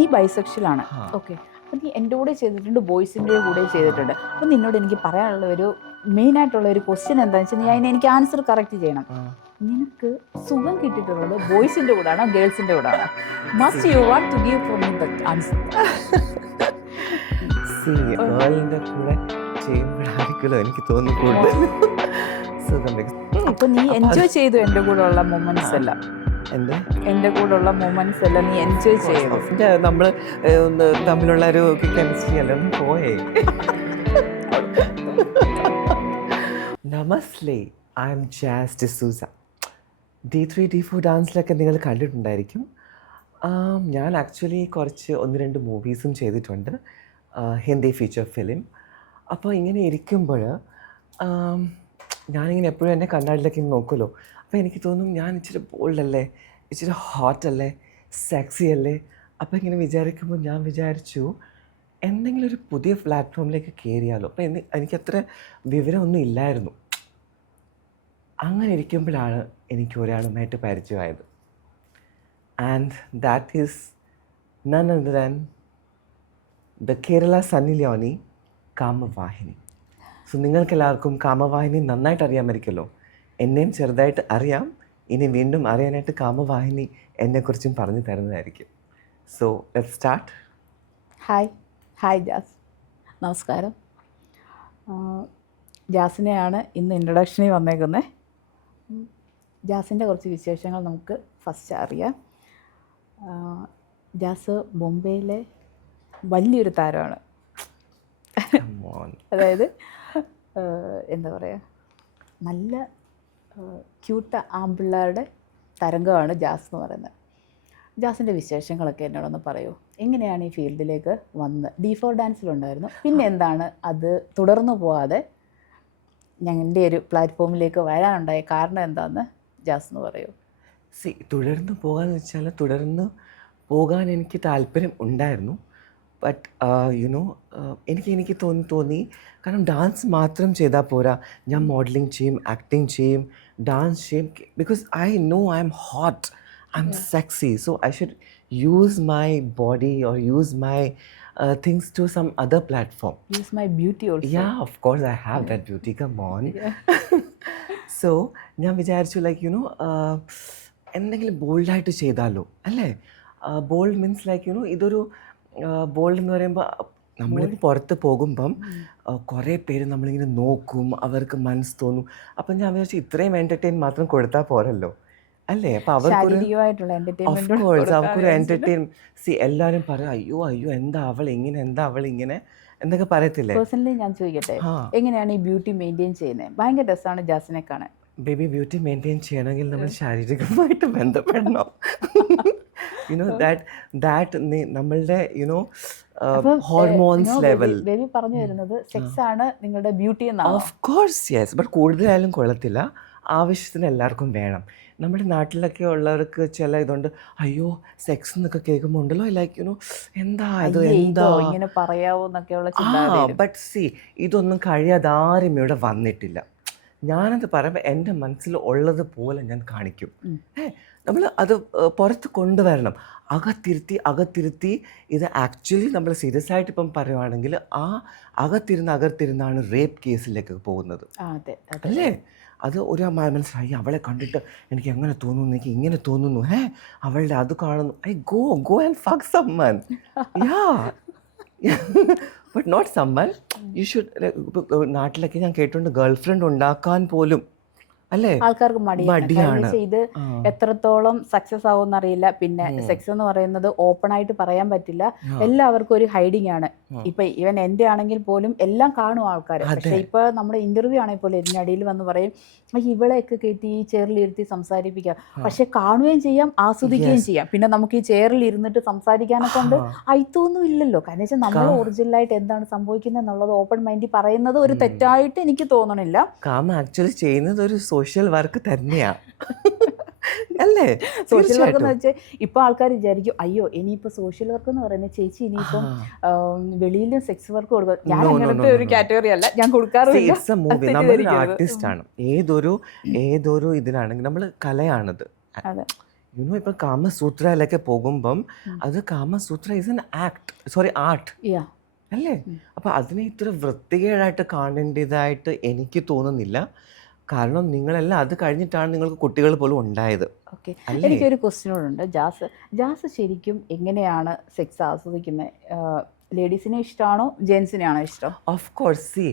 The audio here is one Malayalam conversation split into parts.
നീ ബൈസെക്ഷലാണ്, ഓക്കെ. അപ്പം നീ എൻ്റെ കൂടെ ചെയ്തിട്ടുണ്ട്, ബോയ്സിൻ്റെ കൂടെ ചെയ്തിട്ടുണ്ട്. അപ്പം നിന്നോട് എനിക്ക് പറയാനുള്ള ഒരു മെയിനായിട്ടുള്ള ഒരു ക്വസ്റ്റ്യൻ എന്താണെന്ന് വെച്ചാൽ നീ അതിന് എനിക്ക് ആൻസർ കറക്റ്റ് ചെയ്യണം. നിനക്ക് സുഖം കിട്ടിയിട്ടുള്ളത് ബോയ്സിൻ്റെ കൂടാണോ ഗേൾസിൻ്റെ കൂടാണോ? Must you want to give for me the answer. ഗേളിന്റെ കൂടെ ചെയ്യുമ്പോഴായിരിക്കുമല്ലോ എനിക്ക് തോന്നിക്കൂടുതൽ സുഖം. അപ്പൊ നീ എൻജോയ് ചെയ്തു എൻ്റെ കൂടെ ഉള്ള മൊമെന്റ്സ് എല്ലാം? എൻ്റെ കൂടെ ഉള്ള മൊമെന്റ്സ് എല്ലാം നീ എൻജോയ് ചെയ്തു? നമ്മൾ തമ്മിലുള്ള ഒരു കെമിസ്ട്രി എല്ലാം പോയേ. നമസ്ലേ, I am Jas D'Souza. D3 D4 ഡാൻസിലൊക്കെ നിങ്ങൾ കണ്ടിട്ടുണ്ടായിരിക്കും. ഞാൻ ആക്ച്വലി കുറച്ച് 1-2 മൂവീസും ചെയ്തിട്ടുണ്ട്, ഹിന്ദി ഫീച്ചർ ഫിലിം. അപ്പോൾ ഇങ്ങനെ ഇരിക്കുമ്പോൾ ഞാനിങ്ങനെ എപ്പോഴും എന്നെ കണ്ണാടിയിലൊക്കെ നോക്കുമല്ലോ. അപ്പോൾ എനിക്ക് തോന്നും ഞാൻ ഇച്ചിരി ബോൾഡല്ലേ, ഇച്ചിരി ഹോട്ടല്ലേ, സെക്സി അല്ലേ. അപ്പോൾ ഇങ്ങനെ വിചാരിക്കുമ്പോൾ ഞാൻ വിചാരിച്ചു എന്തെങ്കിലും ഒരു പുതിയ പ്ലാറ്റ്ഫോമിലേക്ക് കയറിയാലോ. അപ്പോൾ എനിക്കത്ര വിവരമൊന്നും ഇല്ലായിരുന്നു. അങ്ങനെ ഇരിക്കുമ്പോഴാണ് എനിക്ക് ഒരാളുമായിട്ട് പരിചയമായത്. And that is none other than the Kerala Sunny Leone, Kamavahini. So നിങ്ങൾക്കെല്ലാവർക്കും കാമവാഹിനി നന്നായിട്ട് അറിയാമായിരിക്കുമല്ലോ. എന്നെയും ചെറുതായിട്ട് അറിയാം. ഇനി വീണ്ടും അറിയാനായിട്ട് കാമവാഹിനി എന്നെക്കുറിച്ചും പറഞ്ഞു തരുന്നതായിരിക്കും. So let's start. Hi jazz, നമസ്കാരം. ജാസിനെയാണ് ഇന്ന് ഇൻട്രൊഡക്ഷനിൽ വന്നേക്കുന്നത്. ജാസിൻ്റെ കുറച്ച് വിശേഷങ്ങൾ നമുക്ക് ഫസ്റ്റ് അറിയാം. ജാസ് ബോംബെയിലെ വലിയൊരു താരമാണ്. അതായത് എന്താ പറയുക, നല്ല ക്യൂട്ട് ആമ്പിള്ളേരുടെ തരംഗമാണ് ജാസ് എന്ന് പറയുന്നത്. ജാസിൻ്റെ വിശേഷങ്ങളൊക്കെ എന്നോടൊന്ന് പറയൂ. എങ്ങനെയാണ് ഈ ഫീൽഡിലേക്ക് വന്ന്? D4 ഡാൻസിലുണ്ടായിരുന്നു, പിന്നെ എന്താണ് അത് തുടർന്നു പോകാതെ ഞങ്ങളുടെ ഒരു പ്ലാറ്റ്ഫോമിലേക്ക് വരാനുണ്ടായ കാരണം എന്താണെന്ന് ജാസ് എന്ന് പറയൂ. തുടർന്ന് പോകാമെന്ന് വെച്ചാൽ തുടർന്ന് പോകാൻ എനിക്ക് താല്പര്യം ഉണ്ടായിരുന്നു. ബട്ട് യുനോ എനിക്ക് തോന്നി കാരണം ഡാൻസ് മാത്രം ചെയ്താൽ പോരാ. ഞാൻ മോഡലിംഗ് ചെയ്യും, ആക്ടിങ് ചെയ്യും, ഡാൻസ് ചെയ്യും. Because I know I M hot, I M sexy. So I should use my body or use my things to some other platform. Use my beauty also. Yeah, of course I have that beauty, come on. So ഞാൻ വിചാരിച്ചു ലൈക്ക് യുനോ എന്തെങ്കിലും ബോൾഡായിട്ട് ചെയ്താലോ അല്ലേ. ബോൾഡ് മീൻസ് ലൈക്ക് യുനോ ഇതൊരു ബോൾഡ് എന്ന് പറയുമ്പോൾ നമ്മളിപ്പോൾ പുറത്ത് പോകുമ്പം കുറേ പേര് നമ്മളിങ്ങനെ നോക്കും, അവർക്ക് മനസ്സ് തോന്നും. അപ്പം ഞാൻ വിചാരിച്ചു ഇത്രയും എൻ്റർടൈൻ മാത്രം കൊടുത്താൽ പോരല്ലോ അല്ലേ. അപ്പോൾ അവർക്കൊരു എൻ്റർടൈൻ എല്ലാവരും പറയും അയ്യോ എന്താ അവൾ ഇങ്ങനെ എന്നൊക്കെ പറയത്തില്ലേ. പേഴ്സണലി ഞാൻ ചോദിക്കട്ടെ, എങ്ങനെയാണ് ഈ ബ്യൂട്ടി മെയിൻറ്റെയിൻ ചെയ്യുന്നത്? ഭയങ്കര രസമാണ് ജാസിനെ കാണാൻ. ബേബി, ബ്യൂട്ടി മെയിൻറ്റെയിൻ ചെയ്യണമെങ്കിൽ നമ്മൾ ശാരീരികമായിട്ട് ബന്ധപ്പെടണം. യുനോ ദാറ്റ് നമ്മളുടെ യുനോ ഹോർമോൺസ് ലെവൽ. ബേബി പറഞ്ഞു വരുന്നത് സെക്സ് ആണ് നിങ്ങളുടെ ബ്യൂട്ടി എന്നാണ്. ഓഫ് കോഴ്സ് യെസ്, ബട്ട് കൂടുതലായാലും കൊള്ളത്തില്ല. ആവശ്യത്തിന് എല്ലാവർക്കും വേണം. നമ്മുടെ നാട്ടിലൊക്കെ ഉള്ളവർക്ക് ചില ഇതുണ്ട്, അയ്യോ സെക്സ് എന്നൊക്കെ കേൾക്കുമ്പോൾ ഉണ്ടല്ലോ ലൈക്ക് യുനോ എന്താ ഇങ്ങനെ പറയാവോ എന്നൊക്കെയുള്ള. ബട്ട് ഇതൊന്നും കഴിയാതെ ആരും ഇവിടെ വന്നിട്ടില്ല. ഞാനത് പറയുമ്പോൾ എൻ്റെ മനസ്സിൽ ഉള്ളതുപോലെ ഞാൻ കാണിക്കും. നമ്മൾ അത് പുറത്ത് കൊണ്ടുവരണം. അകത്തിരുത്തി ഇത് ആക്ച്വലി നമ്മൾ സീരിയസ് ആയിട്ട് ഇപ്പം പറയുവാണെങ്കിൽ ആ അകത്തിരുന്നാണ് റേപ്പ് കേസിലേക്ക് പോകുന്നത് അല്ലേ. അത് ഒരു മനസ്സിലായി അവളെ കണ്ടിട്ട് എനിക്ക് എങ്ങനെ തോന്നുന്നു, എനിക്ക് ഇങ്ങനെ തോന്നുന്നു, അവളുടെ അത് കാണുന്നു, I go and fuck summon. But not summon you should. നാട്ടിലൊക്കെ ഞാൻ കേട്ടിട്ടുണ്ട് ഗേൾ ഫ്രണ്ട് ഉണ്ടാക്കാൻ പോലും അല്ലേ ആൾക്കാർക്ക് മടിയാണ്. ഇത് എത്രത്തോളം സക്സസ് ആവുമെന്ന് അറിയില്ല. പിന്നെ സെക്സ് എന്ന് പറയുന്നത് ഓപ്പൺ ആയിട്ട് പറയാൻ പറ്റില്ല. എല്ലാവർക്കും ഒരു ഹൈഡിങ് ആണ്. ഇപ്പൊ ഇവൻ എന്റെ ആണെങ്കിൽ പോലും എല്ലാം കാണും ആൾക്കാർ. പക്ഷെ ഇപ്പൊ നമ്മുടെ ഇന്റർവ്യൂ ആണെങ്കിൽ പോലും ഇതിനടിയിൽ വന്ന് പറയും ഇവളെയൊക്കെ കയറ്റി ഈ ചെയറിലിരുത്തി സംസാരിപ്പിക്കാം. പക്ഷെ കാണുകയും ചെയ്യാം, ആസ്വദിക്കുകയും ചെയ്യാം. പിന്നെ നമുക്ക് ഈ ചെയറിൽ ഇരുന്നിട്ട് സംസാരിക്കാനൊക്കെ കൊണ്ട് അയിത്തൊന്നും ഇല്ലല്ലോ. കാരണം വെച്ചാൽ നമ്മൾ ഒറിജിനലായിട്ട് എന്താണ് സംഭവിക്കുന്നത് എന്നുള്ളത് ഓപ്പൺ മൈൻഡിൽ പറയുന്നത് ഒരു തെറ്റായിട്ട് എനിക്ക് തോന്നണില്ല. ആക്ച്വലി ചെയ്യുന്നത് ഒരു സോഷ്യൽ വർക്ക് തന്നെയാണ് അല്ലേ. സോഷ്യൽ വർക്ക് എന്ന് വെച്ചാൽ ഇപ്പൊ ആൾക്കാർ വിചാരിക്കും അയ്യോ ഇനിയിപ്പോ സോഷ്യൽ വർക്ക് എന്ന് പറയുന്നത് ചേച്ചി ഇനിയിപ്പം വെളിയിലും സെക്സ് വർക്ക് കൊടുക്കുക. ഞാൻ അങ്ങനത്തെ ഒരു കാറ്റഗറി അല്ല, ഞാൻ കൊടുക്കാറില്ല. ആർട്ടിസ്റ്റ് ആണ്. ഏതൊരു ഇതിലാണെങ്കിൽ നമ്മൾ കലയാണത്. യുനോ ഇപ്പം കാമസൂത്രയിലൊക്കെ പോകുമ്പം അത് കാമസൂത്ര ഇസ് എൻ ആർട്ട് യാ അല്ലേ? അപ്പം അതിനെ ഇത്ര വൃത്തികേടായിട്ട് കാണേണ്ടതായിട്ട് എനിക്ക് തോന്നുന്നില്ല. കാരണം നിങ്ങളെല്ലാം അത് കഴിഞ്ഞിട്ടാണ് നിങ്ങൾക്ക് കുട്ടികൾ പോലും ഉണ്ടായത്. ഓക്കെ, അല്ലേ? എനിക്കൊരു ക്വസ്റ്റ്യനോടുണ്ട്. ജാസ് ശരിക്കും എങ്ങനെയാണ് സെക്സ് ആസ്വദിക്കുന്നത്? ലേഡീസിനെ ഇഷ്ടമാണോ ജെൻസിനെയാണോ ഇഷ്ടം? ഓഫ് കോഴ്സ്, സി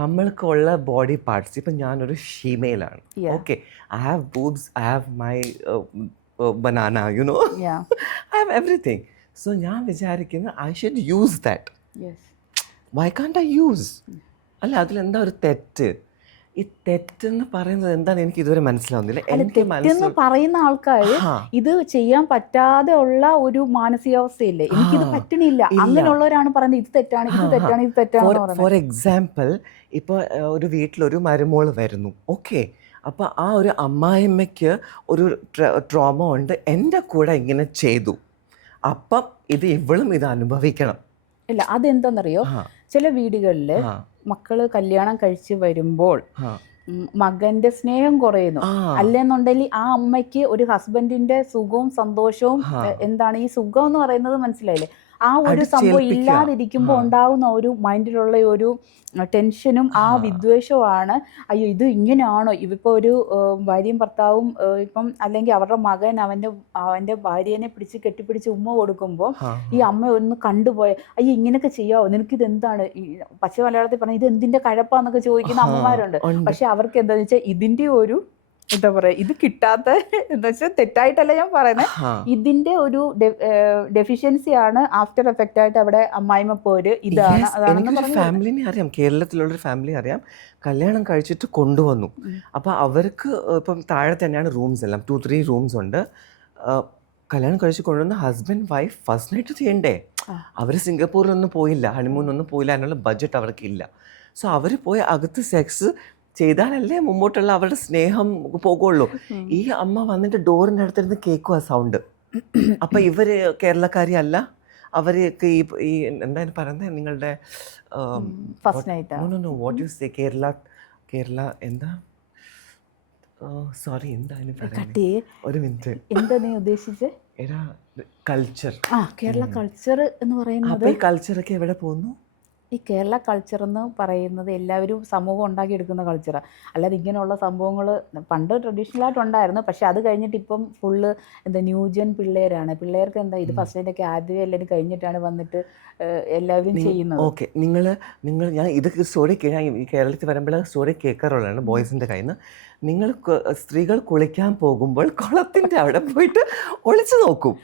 നമ്മൾക്കുള്ള ബോഡി പാർട്സ്, ഇപ്പം ഞാനൊരു ഷീമെയിലാണ്. Yeah. Okay, I have boobs, I have my banana, you know, yeah I have everything. So ഞാൻ വിചാരിക്കുന്നത് I should use that. Yes. Why can't I use? അല്ല, അതിലെന്താ ഒരു തെറ്റ്? ഈ തെറ്റെന്ന് പറയുന്നത് എന്താണ് എനിക്ക് ഇതുവരെ മനസ്സിലാവുന്നില്ല. എനിക്ക് തെറ്റെന്ന് പറയുന്ന ആൾക്കാർ ഇത് ചെയ്യാൻ പറ്റാതെ ഉള്ള ഒരു മാനസികാവസ്ഥയില്ലേ, എനിക്കിത് പറ്റണില്ല, അങ്ങനെയുള്ളവരാണ് പറയുന്നത് ഇത് തെറ്റാണ്, ഇത് തെറ്റാണ്, ഇത് തെറ്റാണ്. ഫോർ എക്സാമ്പിൾ, ഇപ്പോൾ ഒരു വീട്ടിലൊരു മരുമോൾ വരുന്നു, ഓക്കെ, അപ്പോൾ ആ ഒരു അമ്മായിമ്മയ്ക്ക് ഒരു ട്രോമ ഉണ്ട്, എൻ്റെ കൂടെ ഇങ്ങനെ ചെയ്തു, അപ്പം ഇവളും ഇത് അനുഭവിക്കണം. ഇല്ല, അതെന്താണെന്നറിയോ, ചില വീടുകളിൽ മക്കള് കല്യാണം കഴിച്ച് വരുമ്പോൾ മകന്റെ സ്നേഹം കുറയുന്നു. അല്ലെന്നുണ്ടെങ്കിൽ ആ അമ്മയ്ക്ക് ഒരു ഹസ്ബൻഡിന്റെ സുഖവും സന്തോഷവും, എന്താണ് ഈ സുഖം എന്ന് പറയുന്നത്, മനസ്സിലായില്ലേ, ആ ഒരു സംഭവം ഇല്ലാതിരിക്കുമ്പോൾ ഉണ്ടാകുന്ന ഒരു മൈൻഡിലുള്ള ഒരു ടെൻഷനും ആ വിദ്വേഷവുമാണ്. അയ്യോ ഇത് ഇങ്ങനെയാണോ, ഇതിപ്പോൾ ഒരു ഭാര്യയും ഭർത്താവും ഇപ്പം, അല്ലെങ്കിൽ അവരുടെ മകൻ അവൻ്റെ ഭാര്യനെ പിടിച്ച് കെട്ടിപ്പിടിച്ച് ഉമ്മ കൊടുക്കുമ്പോൾ ഈ അമ്മ ഒന്ന് കണ്ടുപോയ, അയ്യോ ഇങ്ങനെയൊക്കെ ചെയ്യാവോ, നിനക്കിത് എന്താണ്, പച്ച മലയാളത്തിൽ പറഞ്ഞാൽ ഇത് എന്തിൻ്റെ കഴപ്പാന്നൊക്കെ ചോദിക്കുന്ന അമ്മമാരുണ്ട്. പക്ഷെ അവർക്ക് എന്താണെന്ന് വെച്ചാൽ ഇതിൻ്റെ ഒരു എന്താ പറയാ, ഇത് കിട്ടാത്ത, എന്താ വെച്ചാൽ തെറ്റായിട്ടല്ല ഞാൻ പറയുന്നത്, ഇതിന്റെ ഒരു ഡെഫിഷ്യൻസിയാണ് ആഫ്റ്റർ എഫക്റ്റ് ആയിട്ട് അവിടെ അമ്മായിമ്മ പോര് ഇതാണ്. ഫാമിലിനെ അറിയാം, കേരളത്തിലുള്ളൊരു ഫാമിലി അറിയാം, കല്യാണം കഴിച്ചിട്ട് കൊണ്ടുവന്നു. അപ്പോൾ അവർക്ക് ഇപ്പം താഴെ തന്നെയാണ് റൂംസ് എല്ലാം, 2-3 റൂംസ് ഉണ്ട്. കല്യാണം കഴിച്ച് കൊണ്ടുവന്ന ഹസ്ബൻഡ് വൈഫ് ഫസ്റ്റ് നൈറ്റ് ചെയ്യണ്ടേ? അവർ സിംഗപ്പൂരിലൊന്നും പോയില്ല, ഹണിമൂണൊന്നും പോയില്ല, അതിനുള്ള ബഡ്ജറ്റ് അവർക്കില്ല. സോ അവർ പോയി അകത്ത് സെക്സ് ചെയ്താലല്ലേ മുമ്പോട്ടുള്ള അവരുടെ സ്നേഹം പോകുള്ളൂ. ഈ അമ്മ വന്നിട്ട് ഡോറിൻ്റെ അടുത്തിരുന്ന് കേൾക്കുക സൗണ്ട്. അപ്പം ഇവർ കേരളക്കാരി അല്ല, അവർക്ക് ഈ എന്താണ് പറയുന്നത്, നിങ്ങളുടെ first night what you say, Kerala എന്താ, സോറി എന്താ പറയുന്നത്, ഒരു മിനിറ്റ്, എന്താ നീ ഉദ്ദേശിച്ചത്? കൾച്ചർ. കേരള കൾച്ചർ എന്ന് പറയുന്നത്, അപ്പോൾ ഈ കൾച്ചറൊക്കെ എവിടെ പോകുന്നു? ഈ കേരള കൾച്ചർ എന്ന് പറയുന്നത് എല്ലാവരും സമൂഹം ഉണ്ടാക്കിയെടുക്കുന്ന കൾച്ചറാണ്. അല്ലാതെ ഇങ്ങനെയുള്ള സംഭവങ്ങൾ പണ്ട് ട്രഡീഷണലായിട്ട് ഉണ്ടായിരുന്നു. പക്ഷെ അത് കഴിഞ്ഞിട്ട് ഇപ്പം ഫുള്ള് എന്താ ന്യൂജൻ പിള്ളേരാണ്. പിള്ളേർക്ക് എന്താ ഇത് ഫസ്റ്റ് നൈറ്റൊക്കെ ആദ്യമേ എല്ലാവരും കഴിഞ്ഞിട്ടാണ് വന്നിട്ട് എല്ലാവരും ചെയ്യുന്നത്. ഓക്കെ, നിങ്ങൾ ഞാൻ ഇതൊക്കെ സ്റ്റോറി ഈ കേരളത്തിൽ വരുമ്പോൾ സ്റ്റോറി കേൾക്കാറുള്ളതാണ് ബോയ്സിൻ്റെ കയ്യിൽ നിന്ന്. നിങ്ങൾ സ്ത്രീകൾ കുളിക്കാൻ പോകുമ്പോൾ കുളത്തിൻ്റെ അവിടെ പോയിട്ട് ഒളിച്ചു നോക്കും,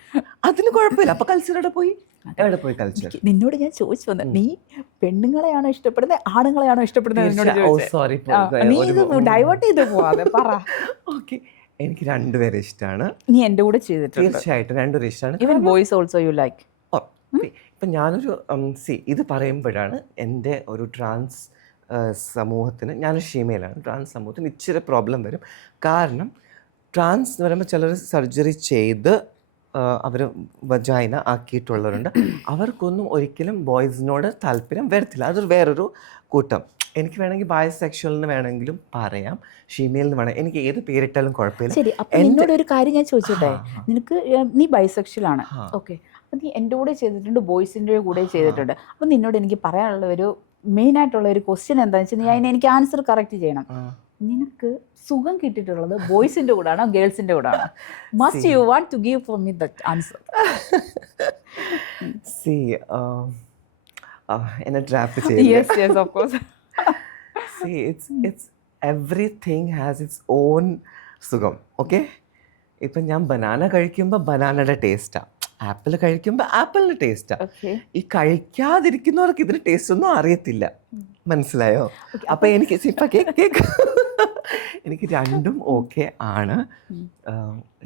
അതിന് കുഴപ്പമില്ല. അപ്പോൾ കൾച്ചർ എവിടെ പോയി കൾച്ചർ? നിന്നോട് ഞാൻ ചോദിച്ചു വന്നത്, നീ പെണ്ണുങ്ങളെയാണോ ഇഷ്ടപ്പെടുന്നത് ആണുങ്ങളെയാണോ ഇഷ്ടപ്പെടുന്നത്? സോറി, ഡൈവേർട്ട് ചെയ്ത് പോവാതെ പറ. ഓക്കെ, എനിക്ക് രണ്ടുപേരെ ഇഷ്ടമാണ്. നീ എൻ്റെ കൂടെ ചെയ്തിട്ടുണ്ട്? തീർച്ചയായിട്ടും രണ്ടുപേരും ഇഷ്ടമാണ്. Even boys also you like? ഇപ്പം ഞാനൊരു ഇത് പറയുമ്പോഴാണ് എൻ്റെ ഒരു ട്രാൻസ് സമൂഹത്തിന്, ഞാനൊരു ഷീമെയിലാണ്, ട്രാൻസ് സമൂഹത്തിന് ഇച്ചിരി പ്രോബ്ലം വരും. കാരണം ട്രാൻസ് എന്ന് പറയുമ്പോൾ ചിലർ സർജറി ചെയ്ത് അവർ വജൈന ആക്കിയിട്ടുള്ളവരുണ്ട്. അവർക്കൊന്നും ഒരിക്കലും ബോയ്സിനോട് താല്പര്യം വരത്തില്ല. അതൊരു വേറൊരു കൂട്ടം. എനിക്ക് വേണമെങ്കിൽ ബൈസെക്ഷൽ എന്ന് വേണമെങ്കിലും പറയാം, ഷീമെയിൽ എന്ന് വേണം, എനിക്ക് ഏത് പേരിട്ടാലും കുഴപ്പമില്ല. ശരി, അപ്പം എന്നോട് ഒരു കാര്യം ഞാൻ ചോദിച്ചോട്ടെ, നീ ബൈസെക്ഷൽ ആണ്, ഓക്കെ, അപ്പം നീ എൻ്റെ കൂടെ ചെയ്തിട്ടുണ്ട്, ബോയ്സിൻ്റെ കൂടെ ചെയ്തിട്ടുണ്ട്. അപ്പം നിന്നോട് എനിക്ക് പറയാനുള്ള ഒരു മെയിനായിട്ടുള്ള ഒരു ക്വസ്റ്റ്യൻ എന്താണെന്ന് വെച്ചാൽ, നീ അതിന് എനിക്ക് ആൻസർ കറക്റ്റ് ചെയ്യണം. നിനക്ക് സുഖം കിട്ടിയിട്ടുള്ളത് ബോയ്സിൻ്റെ കൂടാണോ ഗേൾസിൻ്റെ കൂടാണോ? Must you want to give for me that answer. എന്നെ ട്രാപ്പ് ചെയ്യും. Yes yes of course. it's everything has its own സുഖം. ഓക്കെ, ഇപ്പം ഞാൻ ബനാന കഴിക്കുമ്പോൾ ബനാനയുടെ ടേസ്റ്റാണ്, ആപ്പിൾ കഴിക്കുമ്പോൾ ആപ്പിളിൻ്റെ ടേസ്റ്റാണ്. ഈ കഴിക്കാതിരിക്കുന്നവർക്ക് ഇതിൻ്റെ ടേസ്റ്റ് ഒന്നും അറിയത്തില്ല, മനസ്സിലായോ? അപ്പം എനിക്ക് ഇപ്പം കേക്ക് എനിക്ക് രണ്ടും ഓക്കെ ആണ്.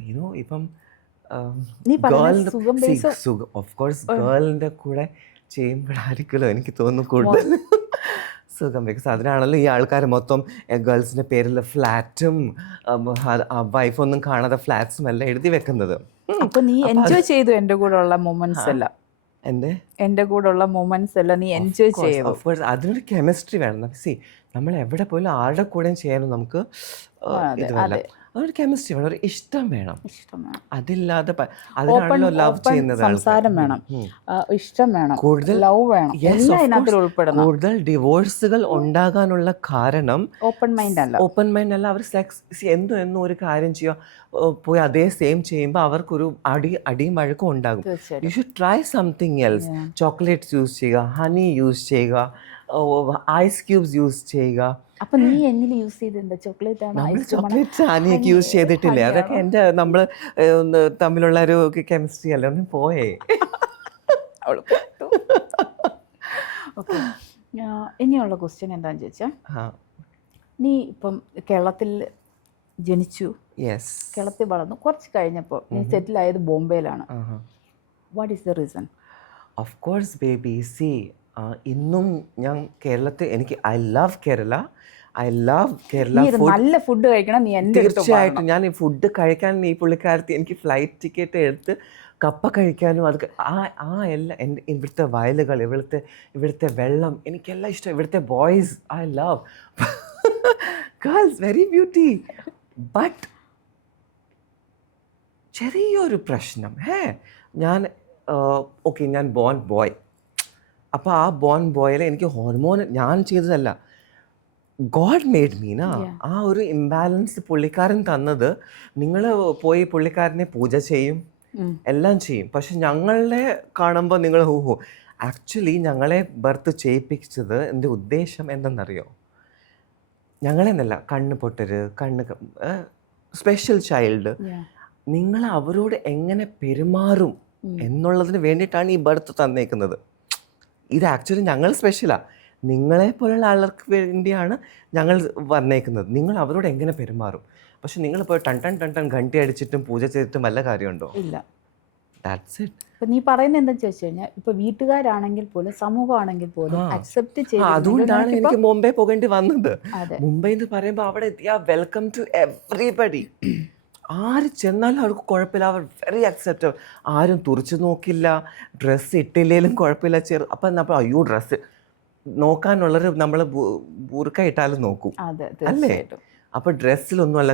യുനോ ഇപ്പം സുഖം ഓഫ് കോഴ്സ് ഗേളിൻ്റെ കൂടെ ചെയ്യുമ്പോഴായിരിക്കുമല്ലോ എനിക്ക് തോന്നുന്നു കൂടുതൽ സുഖം. ബിക്കോസ് അതിനാണല്ലോ ഈ ആൾക്കാർ മൊത്തം ഗേൾസിൻ്റെ പേരിൽ ഫ്ലാറ്റും വൈഫൊന്നും കാണാതെ ഫ്ലാറ്റ്സും എല്ലാം എഴുതി വെക്കുന്നത്. അപ്പോൾ നീ എൻജോയ് ചെയ്തു എൻ്റെ കൂടെ ഉള്ള മൊമെന്റ്സ് എല്ലാം? എൻ്റെ കൂടെ ഉള്ള മൊമെന്റ്സ് എല്ലാം നീ എൻജോയ് ചെയ്തു? ഓഫ് കോഴ്സ്, അതിനൊരു കെമിസ്ട്രി വേണം. സി, നമ്മൾ എവിടെ പോലും ആരുടെ കൂടെയും ചെയ്യാനും നമുക്ക് ഇതുവല്ല. അതൊരു കെമിസ്ട്രി വേണം, ഒരു ഇഷ്ടം വേണം. ഇഷ്ടം വേണം, അതില്ലാതെ അതിനാണല്ലോ ലവ് ചെയ്യുന്നത്. സംസാരം വേണം, ഇഷ്ടം വേണം, കൂടുതൽ ലവ് വേണം, എല്ലാം ഇതിനകത്ത് ഉൾപ്പെടുന്നു. കൂടുതൽ ഡിവോഴ്സുകൾ ഉണ്ടാകാനുള്ള കാരണം ഓപ്പൺ മൈൻഡ് അല്ല. ഓപ്പൺ മൈൻഡ് അല്ല. അവർ സെക്സ് എന്നും ഒരു കാര്യം ചെയ്യുക, പോയി അതേ സെയിം ചെയ്യുമ്പോൾ അവർക്കൊരു അടിയും വഴക്കും ഉണ്ടാകും. You should try something else. Chocolates use ചെയ്യുക, ഹണി യൂസ് ചെയ്യുക, ഐസ് ക്യൂബ്സ് യൂസ് ചെയ്യുക. അപ്പൊ നീ എന്നിൽ യൂസ് ചെയ്തിട്ടുണ്ട് ചോക്ലേറ്റ് ആണ്, ചോക്ലേറ്റ്സ് ഹണിയൊക്കെ യൂസ് ചെയ്തിട്ടില്ലേ? അതൊക്കെ എൻ്റെ നമ്മൾ തമ്മിലുള്ള ഒരു കെമിസ്ട്രി അല്ലേ. ഒന്ന് പോയേ. ഓക്കെ, ഇനിയുള്ള ക്വസ്റ്റ്യൻ എന്താണെന്ന് ചോദിച്ചാൽ, നീ ഇപ്പം കേരളത്തിൽ ജനിച്ചു, കേരളത്തിൽ വളർന്നു, കുറച്ച് കഴിഞ്ഞപ്പോൾ നീ സെറ്റിൽ ആയത് ബോംബെയിലാണ്. What is the reason? Of course baby, see ഇന്നും ഞാൻ കേരളത്തിൽ, എനിക്ക് ഐ ലവ് കേരള നല്ല ഫുഡ് കഴിക്കണം. നീ തീർച്ചയായിട്ടും ഞാൻ ഈ ഫുഡ് കഴിക്കാൻ ഈ പുള്ളിക്കാരത്തി എനിക്ക് ഫ്ലൈറ്റ് ടിക്കറ്റ് എടുത്ത് കപ്പ കഴിക്കാനും അതൊക്കെ എല്ലാം ഇവിടുത്തെ വയലുകൾ, ഇവിടുത്തെ വെള്ളം എനിക്കെല്ലാം ഇഷ്ടം. ഇവിടുത്തെ boys I love, girls very beauty. But ചെറിയൊരു പ്രശ്നം, ഞാൻ ഓക്കെ, ഞാൻ ബോൺ ബോയ്. അപ്പോൾ ആ ബോൺ ബോയിൽ എനിക്ക് ഹോർമോൺ ഞാൻ ചെയ്തതല്ല, ഗോഡ് മെയ്ഡ് മീനാ. ആ ഒരു ഇംബാലൻസ് പുള്ളിക്കാരൻ തന്നത്. നിങ്ങൾ പോയി പുള്ളിക്കാരനെ പൂജ ചെയ്യും, എല്ലാം ചെയ്യും, പക്ഷെ ഞങ്ങളെ കാണുമ്പോൾ നിങ്ങൾ ആക്ച്വലി ഞങ്ങളെ ബർത്ത് ചെയ്യിപ്പിച്ചത് എൻ്റെ ഉദ്ദേശം എന്തെന്നറിയോ? ഞങ്ങളെന്നല്ല, കണ്ണ് പൊട്ടര്, സ്പെഷ്യൽ ചൈൽഡ്, നിങ്ങൾ അവരോട് എങ്ങനെ പെരുമാറും എന്നുള്ളതിന് വേണ്ടിയിട്ടാണ് ഈ ബർത്ത് തന്നേക്കുന്നത്. ഇത് ആക്ച്വലി ഞങ്ങൾ സ്പെഷ്യലാണ്, നിങ്ങളെപ്പോലുള്ള ആളുകൾക്ക് വേണ്ടിയാണ് ഞങ്ങൾ വന്നേക്കുന്നത്. നിങ്ങൾ അവരോട് എങ്ങനെ പെരുമാറും. പക്ഷെ നിങ്ങൾ ഇപ്പോൾ ടൺ ഘണ്ടി അടിച്ചിട്ടും പൂജ ചെയ്തിട്ടും വല്ല കാര്യമുണ്ടോ? ഇല്ല. That's it. ഇപ്പം നീ പറയുന്നത് എന്താണെന്ന് ചോദിച്ചു കഴിഞ്ഞാൽ, ഇപ്പോൾ വീട്ടുകാരാണെങ്കിൽ പോലും സമൂഹമാണെങ്കിൽ പോലും അക്സെപ്റ്റ് ചെയ്ത്, അതുകൊണ്ടാണ് എനിക്ക് മുംബൈ പോകേണ്ടി വന്നത്. മുംബൈ എന്ന് പറയുമ്പോൾ അവിടെ എത്തിയാൽ വെൽക്കം ടു എവ്രിബഡി. ആര് ചെന്നാലും അവർക്ക് കുഴപ്പമില്ല, അവർ വെരി അക്സെപ്റ്റബിൾ. ആരും തുറച്ചു നോക്കില്ല, ഡ്രസ്സ് ഇട്ടില്ലേലും കുഴപ്പമില്ല. അപ്പം നമ്മൾ അയ്യോ ഡ്രസ്സ് നോക്കാനുള്ളൊരു നമ്മൾ ബുർക്ക ഇട്ടാലും നോക്കും അല്ലേ? അപ്പോൾ ഡ്രസ്സിലൊന്നുമല്ല,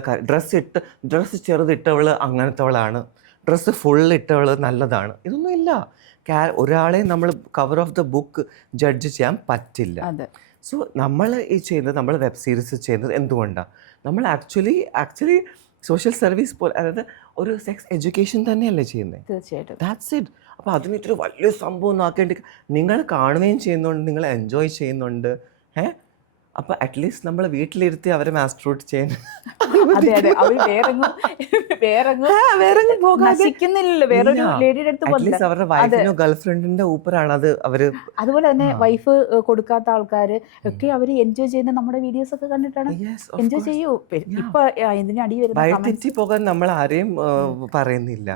ഡ്രസ്സ് ചെറുതിട്ടവൾ അങ്ങനത്തവളാണ്, ഡ്രസ്സ് ഫുൾ ഇട്ടവൾ നല്ലതാണ്, ഇതൊന്നും ഇല്ല. ഒരാളെ നമ്മൾ cover of the book judge ചെയ്യാൻ പറ്റില്ല. സോ നമ്മൾ ഈ ചെയ്യുന്നത്, നമ്മൾ വെബ് സീരീസ് ചെയ്യുന്നത് എന്തുകൊണ്ടാണ്? നമ്മൾ ആക്ച്വലി സോഷ്യൽ സർവീസ് പോലെ, അതായത് ഒരു സെക്സ് എഡ്യൂക്കേഷൻ തന്നെയല്ലേ ചെയ്യുന്നത്. തീർച്ചയായിട്ടും. That's it. അപ്പോൾ അതിന് ഇത്തിരി വലിയ സംഭവം ആക്കേണ്ടി, നിങ്ങൾ കാണുകയും ചെയ്യുന്നുണ്ട്, നിങ്ങൾ എൻജോയ് ചെയ്യുന്നുണ്ട്. അപ്പോൾ അറ്റ്ലീസ്റ്റ് നമ്മൾ വീട്ടിലിരുത്തി അവരെ മാസ്റ്റർബേറ്റ് ചെയ്യാൻ അവരുടെ വൈഫിനോ ഗേൾഫ്രണ്ടിന്റെ ഊപ്പറാണ് അത്. അതുപോലെ തന്നെ വൈഫ് കൊടുക്കാത്ത ആൾക്കാർ ഒക്കെ അവർ എൻജോയ് ചെയ്യുന്ന നമ്മുടെ വീഡിയോസ് ഒക്കെ കണ്ടിട്ടാണ് എൻജോയ് ചെയ്യൂ. ഇപ്പൊ ഇതിന് അടി തെറ്റി പോകാൻ നമ്മൾ ആരെയും പറയുന്നില്ല.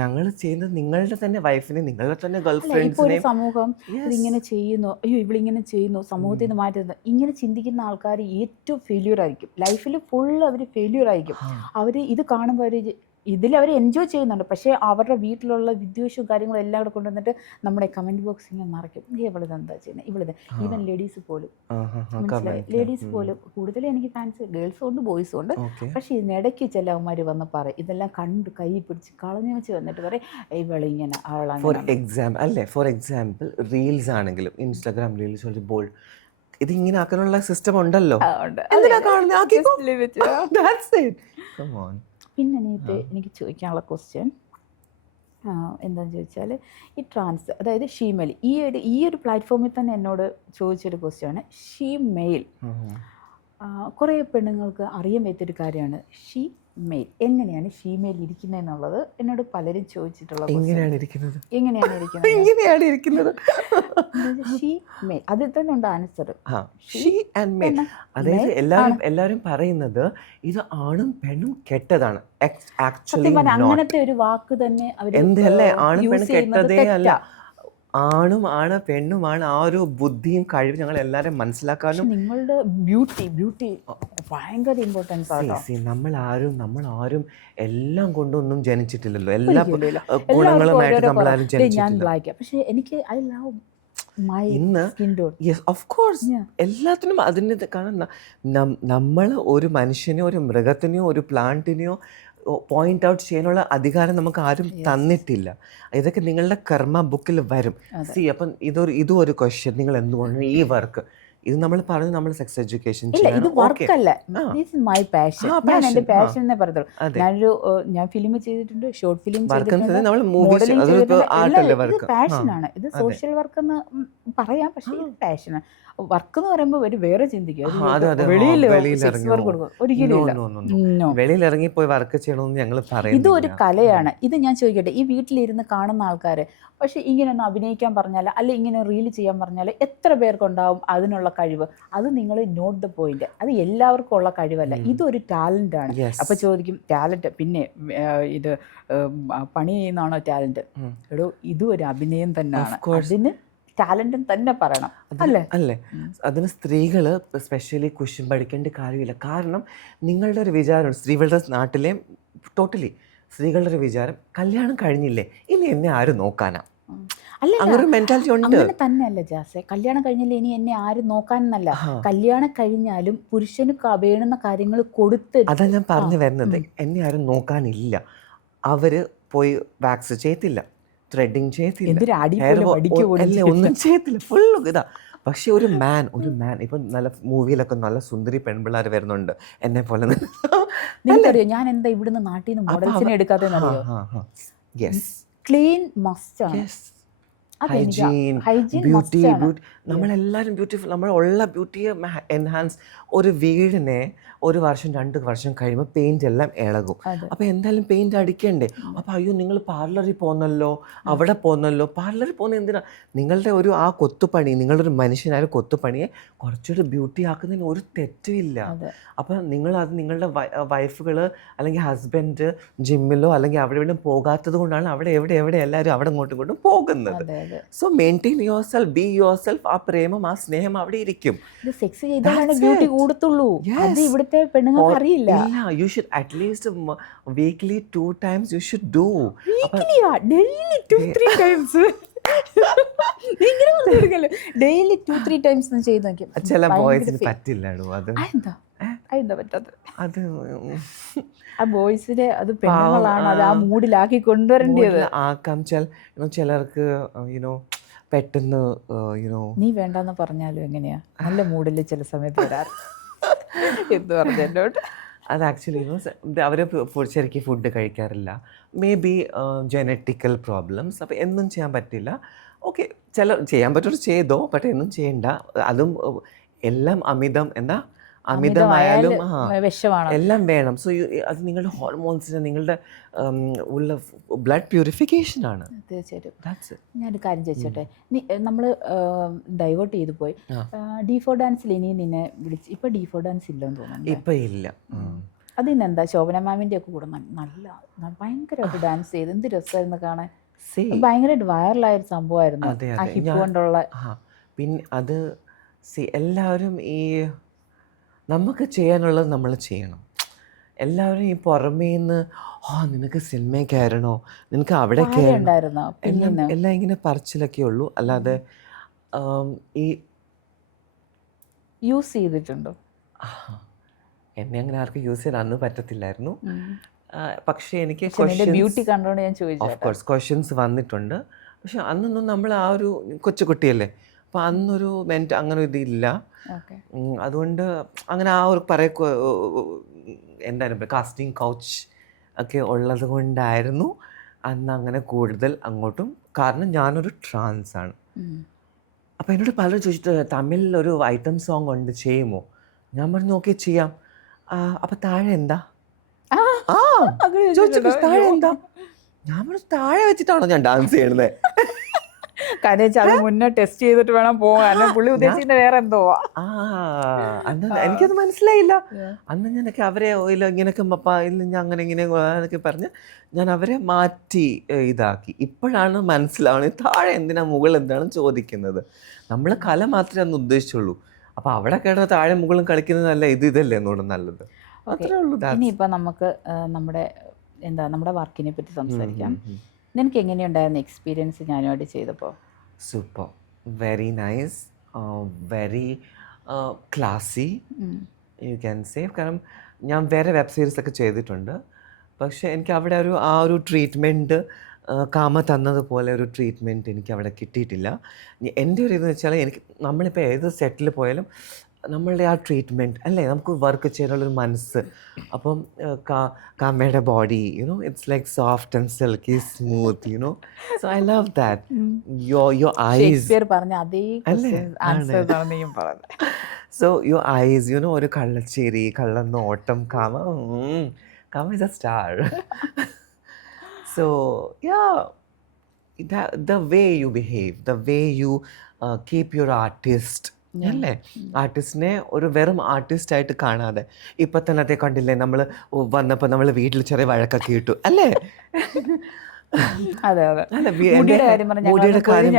ഞങ്ങൾ ചെയ്യുന്നത് നിങ്ങളുടെ തന്നെ വൈഫിനെ, നിങ്ങളുടെ തന്നെ ഗേൾഫ്രണ്ട്സിനെ. സമൂഹം ഇതിങ്ങനെ ചെയ്യുന്നു, അയ്യോ ഇവളിങ്ങനെ ചെയ്യുന്നു, സമൂഹത്തിൽ നിന്ന് മാറ്റുന്നത്, ഇങ്ങനെ ചിന്തിക്കുന്ന ആൾക്കാർ ഏറ്റവും ഫെയില്യൂർ ആയിരിക്കും. ലൈഫിൽ ഫുൾ അവർ ഫെയില്യൂർ ആയിരിക്കും. അവർ ഇത് കാണുമ്പോൾ അവർ എൻജോയ് ചെയ്യുന്നുണ്ട്, പക്ഷേ അവരുടെ വീട്ടിലുള്ള വിദ്വേഷവും കാര്യങ്ങളും എല്ലാം കൂടെ കൊണ്ടുവന്നിട്ട് നമ്മുടെ കമൻറ്റ് ബോക്സ് ഇങ്ങനെ നിറയ്ക്കും. ഇവളിതെന്താ ചെയ്യുന്നത്, ഇവളിത്. ഈവൻ ലേഡീസ് പോലും, മനസ്സിലായി, ലേഡീസ് പോലും. കൂടുതലും എനിക്ക് ഫാൻസ് ഗേൾസും ഉണ്ട് ബോയ്സും ഉണ്ട്. പക്ഷേ ഇതിനിടയ്ക്ക് ചില അവന്മാർ വന്ന് പറയും, ഇതെല്ലാം കണ്ട് കൈ പിടിച്ച് കളഞ്ഞു വെച്ച് വന്നിട്ട് പറയും ഇവളിങ്ങനെ അവളാണ്. ഫോർ എക്സാമ്പിൾ റീൽസ് ആണെങ്കിലും, ഇൻസ്റ്റാഗ്രാം റീൽസ് ബോൾ ഇതിങ്ങനെ ആക്കാനുള്ള സിസ്റ്റം ഉണ്ടല്ലോ. പിന്നെ എനിക്ക് ചോദിക്കാനുള്ള ക്വസ്റ്റ്യൻ എന്താണെന്ന് ചോദിച്ചാൽ, ഈ ട്രാൻസ്, അതായത് ഷീമെയിൽ, ഈ ഒരു പ്ലാറ്റ്ഫോമിൽ തന്നെ എന്നോട് ചോദിച്ചൊരു ക്വസ്റ്റ്യനാണ് ഷീമെയിൽ. കുറേ പെണ്ണുങ്ങൾക്ക് അറിയാൻ പറ്റിയൊരു കാര്യമാണ് ഷീമെയിൽ. എങ്ങനെയാണ് ഷീമെയിൽ ഇരിക്കുന്നത് എന്നുള്ളത് എന്നോട് പലരും ചോദിച്ചിട്ടുള്ളത്. എങ്ങനെയാണ് ഇരിക്കുന്നത് ഷീമെയിൽ, അതിൽ തന്നെ ഉണ്ട് ആൻസർ. അതായത് എല്ലാവരും പറയുന്നത് ഇത് ആണും പെണ്ണും കെട്ടതാണ്. അങ്ങനത്തെ ഒരു വാക്ക് തന്നെ എന്തല്ലേ, ആണും പെണ്ണും കെട്ടതേ അല്ല. ആണ് പെണ്ണുമാണ്. ആ ഒരു ബുദ്ധിയും കഴിവും ഞങ്ങൾ എല്ലാവരും മനസ്സിലാക്കാനും, നിങ്ങളുടെ ബ്യൂട്ടി ഭയങ്കര ഇമ്പോർട്ടൻസ് ആണ്. നമ്മൾ ആരും എല്ലാം കൊണ്ടൊന്നും ജനിച്ചിട്ടില്ലല്ലോ. എല്ലാ ഗുണങ്ങളുമായിട്ട് നമ്മളാരും ജനിച്ചിട്ടില്ല. പക്ഷെ എനിക്ക് ഐ ലവ് ഇന്ന് യെസ് ഓഫ് കോഴ്സ് എല്ലാത്തിനും അതിൻ്റെ കാരണം നമ്മൾ ഒരു മനുഷ്യനെയോ ഒരു മൃഗത്തിനെയോ ഒരു പ്ലാന്റിനെയോ പോയിന്റ് ഔട്ട് ചെയ്യാനുള്ള അധികാരം നമുക്ക് ആരും തന്നിട്ടില്ല. ഇതൊക്കെ നിങ്ങളുടെ കർമ്മ ബുക്കിൽ വരും. സി അപ്പം ഇതും ഒരു ക്വസ്റ്റ്യൻ, നിങ്ങൾ എന്തുകൊണ്ട് ഈ വർക്ക് ഇത് നമ്മൾ പറഞ്ഞു, നമ്മൾ സെക്സ് എഡ്യൂക്കേഷൻ ഇത് വർക്കല്ല, മൈ പാഷൻ. ഞാൻ എന്റെ പാഷൻ എന്നേ പറയത്തുള്ളൂ. ഞാൻ ഫിലിം ചെയ്തിട്ടുണ്ട്, ഷോർട്ട് ഫിലിം ചെയ്തിട്ടുണ്ട്, പാഷനാണ് ഇത്. സോഷ്യൽ വർക്ക് എന്ന് പറയാം, പക്ഷെ ഇത് പാഷനാണ്. വർക്ക് എന്ന് പറയുമ്പോൾ ഒരു വേറെ ചിന്തിക്കും, വെളിയിലിറങ്ങി പോയി വർക്ക് ചെയ്യണമെന്ന് ഞങ്ങൾ പറയും. ഇത് ഒരു കലയാണ്. ഇത് ഞാൻ ചോദിക്കട്ടെ, ഈ വീട്ടിലിരുന്ന് കാണുന്ന ആൾക്കാർ പക്ഷെ ഇങ്ങനെ ഒന്ന് അഭിനയിക്കാൻ പറഞ്ഞാൽ അല്ലെ ഇങ്ങനെ റീൽ ചെയ്യാൻ പറഞ്ഞാൽ എത്ര പേർക്കുണ്ടാവും അതിനുള്ള കഴിവ്? അത് നിങ്ങൾ നോട്ട് ദ പോയിന്റ്. അത് എല്ലാവർക്കും ഉള്ള കഴിവല്ല, ഇതൊരു ടാലന്റ് ആണ്. അപ്പൊ ചോദിക്കും ടാലന്റ് പിന്നെ ഇത് പണി ചെയ്യുന്നതാണോ ടാലന്റ്? എടോ ഇതും ഒരു അഭിനയം തന്നെയാണ്, അതിന് ടാലന്റും തന്നെ പറയണം, അല്ലേ? അതിന് സ്ത്രീകൾ സ്പെഷ്യലി ക്വസ്റ്റ്യൻ പഠിക്കേണ്ട കാര്യമില്ല. കാരണം നിങ്ങളുടെ ഒരു വിചാരം, സ്ത്രീകളുടെ നാട്ടിലെ ടോട്ടലി സ്ത്രീകളുടെ ഒരു വിചാരം, കല്യാണം കഴിഞ്ഞില്ലേ ഇനി എന്നെ ആരും നോക്കാനാ, അങ്ങനെ മെന്റാലിറ്റി ഉണ്ട്. അങ്ങനെ തന്നെയല്ല ജാസെ, കല്യാണം കഴിഞ്ഞില്ലേ ഇനി എന്നെ ആരും നോക്കാനെന്നല്ല, കല്യാണം കഴിഞ്ഞാലും പുരുഷന് വേണ്ടുന്ന കാര്യങ്ങൾ കൊടുത്ത്. അതാ ഞാൻ പറഞ്ഞു വരുന്നത്, എന്നെ ആരും നോക്കാനില്ല. അവര് പോയി വാക്സ് ചെയ്യത്തില്ല, ത്രെഡിങ് ചെയ്യത്തില്ല, ഒന്നും ചെയ്യത്തില്ല, ഫുള്ള് ഇതാ. പക്ഷെ ഒരു മാൻ ഇപ്പം നല്ല മൂവിയിലൊക്കെ നല്ല സുന്ദരി പെൺപിള്ളേർ വരുന്നുണ്ട് എന്നെ പോലെ. നിങ്ങൾക്കറിയോ ഞാൻ എന്താ ഇവിടുന്ന് നാട്ടിൽ നിന്ന് മോഡൽസിനെ എടുക്കാത്തതെന്നറിയോ? ക്ലീൻ മസ്റ്റാണ്, ബ്യൂട്ടി. നമ്മളെല്ലാവരും ബ്യൂട്ടിഫുൾ, നമ്മളുള്ള ബ്യൂട്ടിയെ എൻഹാൻസ്. ഒരു വീടിനെ 1 വർഷം 2 വർഷം കഴിയുമ്പോൾ പെയിന്റ് എല്ലാം ഇളകും. അപ്പോൾ എന്തായാലും പെയിന്റ് അടിക്കണ്ടേ? അപ്പോൾ അയ്യോ നിങ്ങൾ പാർലറിൽ പോകുന്നല്ലോ, അവിടെ പോകുന്നല്ലോ. പാർലറിൽ പോകുന്ന എന്തിനാ? നിങ്ങളുടെ ആ കൊത്തുപണി, നിങ്ങളൊരു മനുഷ്യനായ കൊത്തുപണിയെ കുറച്ചുകൂടി ബ്യൂട്ടി ആക്കുന്നതിന് ഒരു തെറ്റുമില്ല. അപ്പം നിങ്ങളത് നിങ്ങളുടെ വൈഫുകൾ അല്ലെങ്കിൽ ഹസ്ബൻഡ് ജിമ്മിലോ അല്ലെങ്കിൽ അവിടെ എവിടെയും പോകാത്തത് കൊണ്ടാണ് അവിടെ എവിടെ എല്ലാവരും അവിടെ ഇങ്ങോട്ടും പോകുന്നത്. So maintain your self, be your self. ആ പ്രേമം, ആ സ്നേഹം അവിടെ ഇരിക്കും. സെക്സ് ചെയ്താലാണ് ബ്യൂട്ടി കൂടത്തുള്ളൂ, അത് ഇവിടുത്തെ പെണ്ണുങ്ങൾക്ക് അറിയില്ല. You should at least weekly 2 times you should do. Daily 2-3 times. Daily 2-3 times ചെയ്ത് നോക്കി. ചില ബോയ്സിന് പറ്റില്ല അത്. എന്താ പറ്റാത്ത? അത് ആ ബോയ്സിനെ, അത് പെണ്ണുങ്ങളാണ്, അത് ആ മൂഡിലാക്കി കൊണ്ടുവരേണ്ടത്. ആക്കാം. ചിലർക്ക് പെട്ടെന്ന് നീ വേണ്ടെന്ന് പറഞ്ഞാലും എങ്ങനെയാ നല്ല മൂഡിൽ ചില സമയത്ത് വരാറ് എന്ന് പറഞ്ഞു എന്നോട്. അത് ആക്ച്വലി അവർ ശരിക്കും ഫുഡ് കഴിക്കാറില്ല, മേ ബി ജനറ്റിക്കൽ പ്രോബ്ലംസ്. അപ്പോൾ എന്നും ചെയ്യാൻ പറ്റില്ല. ഓക്കെ, ചെയ്യാൻ പറ്റുമോ ചെയ്തോ, പക്ഷേ എന്നും ചെയ്യണ്ട. അതും എല്ലാം അമിതമായാലും എല്ലാം വേണം. സോ അത് നിങ്ങളുടെ ഹോർമോൺസിന്, നിങ്ങളുടെ ഉള്ള ബ്ലഡ് പ്യൂരിഫിക്കേഷനാണ്. തീർച്ചയായിട്ടും. ഞാനൊരു കാര്യം ചോദിച്ചോട്ടെ, നമ്മൾ ഡൈവേർട്ട് ചെയ്തു പോയി. D4 ഡാൻസിൽ ഇനി നിന്നെ വിളിച്ച്, ഇപ്പൊ D4 ഡാൻസ് ഇല്ലെന്ന് തോന്നുന്നു. ഇപ്പൊ ഇല്ല. അതിനെന്താ? ശോഭന മാമിന്റെ ഒക്കെ കൂടെ നല്ല ഭയങ്കരമായിട്ട് ഡാൻസ് ചെയ്ത് എന്ത് രസമായിരുന്നു കാണാൻ. ഭയങ്കരമായിട്ട് വൈറലായൊരു സംഭവമായിരുന്നു ആ ഹിപ്പ് കൊണ്ടുള്ള. പിന്നെ അത് എല്ലാവരും ഈ നമുക്ക് ചെയ്യാനുള്ളത് നമ്മൾ ചെയ്യണം. എല്ലാവരും ഈ പുറമേ നിന്ന് നിനക്ക് സിനിമയിൽ കയറണോ, നിനക്ക് അവിടെ കയറണോ, എല്ലാം ഇങ്ങനെ പറച്ചിലൊക്കെ ഉള്ളൂ. അല്ലാതെ ഈ യൂസ് ചെയ്തിട്ടുണ്ടോ? എന്നെ അങ്ങനെ ആർക്കും യൂസ് ചെയ്യാൻ അന്ന് പറ്റത്തില്ലായിരുന്നു. പക്ഷേ എനിക്ക് ബ്യൂട്ടി കണ്ടോണ്ട് ഞാൻ ചോദിച്ചു. ഓഫ് കോഴ്സ് ക്വസ്റ്റ്യൻസ് വന്നിട്ടുണ്ട്. പക്ഷെ അന്നൊന്നും നമ്മൾ ആ ഒരു കൊച്ചുകുട്ടിയല്ലേ, അപ്പോൾ അന്നൊരു അങ്ങനെ ഇതില്ല. അതുകൊണ്ട് അങ്ങനെ ആ ഒരു എന്തായാലും കാസ്റ്റിംഗ് കൗച്ച് ഒക്കെ ഉള്ളത് കൊണ്ടായിരുന്നു അന്ന് അങ്ങനെ കൂടുതൽ അങ്ങോട്ടും. കാരണം ഞാനൊരു ട്രാൻസാണ്. അപ്പോൾ എന്നോട് പലരും ചോദിച്ചിട്ട് തമിഴിലൊരു ഐറ്റം സോങ് ഉണ്ട്, ചെയ്യുമോ? ഞാൻ പറഞ്ഞു ഓക്കെ ചെയ്യാം. അപ്പം താഴെ എന്താ? താഴെ എന്താ? ഞാൻ പറഞ്ഞു താഴെ വെച്ചിട്ടാണോ ഞാൻ ഡാൻസ് ചെയ്യണത്? അത് മുന്നേ ടെസ്റ്റ് ചെയ്തിട്ട് വേണം പോകാൻ. പുള്ളി ഉദ്ദേശിക്കുന്ന വേറെ എന്തോ. അന്ന് എനിക്കത് മനസ്സിലായില്ല. അന്ന് ഞാനൊക്കെ അവരെ ഇങ്ങനെയൊക്കെ ഇല്ല അങ്ങനെ ഇങ്ങനെ എന്നൊക്കെ പറഞ്ഞ് ഞാൻ അവരെ മാറ്റി ഇതാക്കി. ഇപ്പോഴാണ് മനസ്സിലാവുന്നത് താഴെ എന്തിനാ മുകളിൽ എന്താണ് ചോദിക്കുന്നത്. നമ്മൾ കല മാത്രമേ അന്ന് ഉദ്ദേശിച്ചുള്ളൂ. അപ്പോൾ അവിടെ കിടന്ന് താഴെ മുകളിൽ കളിക്കുന്നതല്ല, ഇതല്ലേ എന്നോട് നല്ലത്. അത്രേ ഉള്ളൂ. ഇനിയിപ്പോൾ നമുക്ക് നമ്മുടെ വർക്കിനെ പറ്റി സംസാരിക്കാം. നിനക്ക് എങ്ങനെയുണ്ടായിരുന്നു എക്സ്പീരിയൻസ് ഞാനുമായിട്ട് ചെയ്തപ്പോൾ? Super. Very nice, very ക്ലാസി you can say. കാരണം ഞാൻ വേറെ വെബ് സീരീസ് ഒക്കെ ചെയ്തിട്ടുണ്ട്, പക്ഷേ എനിക്ക് അവിടെ ആ ഒരു ട്രീറ്റ്മെൻറ്റ് കാമ തന്നതുപോലെ ഒരു ട്രീറ്റ്മെൻറ്റ് എനിക്ക് അവിടെ കിട്ടിയിട്ടില്ല. എൻ്റെ ഒരു ഇതെന്ന് വെച്ചാൽ എനിക്ക് നമ്മളിപ്പോൾ ഏത് സെറ്റിൽ പോയാലും നമ്മളുടെ ആ ട്രീറ്റ്മെൻറ്റ് അല്ലേ, നമുക്ക് വർക്ക് ചെയ്യാനുള്ളൊരു മനസ്സ്. അപ്പം കാമയുടെ body it's like soft and silky smooth so I love that. Your eyes പറഞ്ഞ അതേ ആൻസർ നീയും പറഞ്ഞത്. സോ യുവർ ഐസ് ഒരു കള്ളച്ചിരി, കള്ളനോട്ടം, കാമ is a star. So yeah, the way you behave, the way you keep your artist അല്ലേ, ആർട്ടിസ്റ്റിനെ ഒരു വെറും ആർട്ടിസ്റ്റ് ആയിട്ട് കാണാതെ. ഇപ്പം തന്നെ അതേ കണ്ടില്ലേ, നമ്മൾ വന്നപ്പോൾ നമ്മൾ വീട്ടിൽ ചെറിയ വഴക്കൊക്കെ ഇട്ടു അല്ലേ. മുടിയുടെ കാര്യം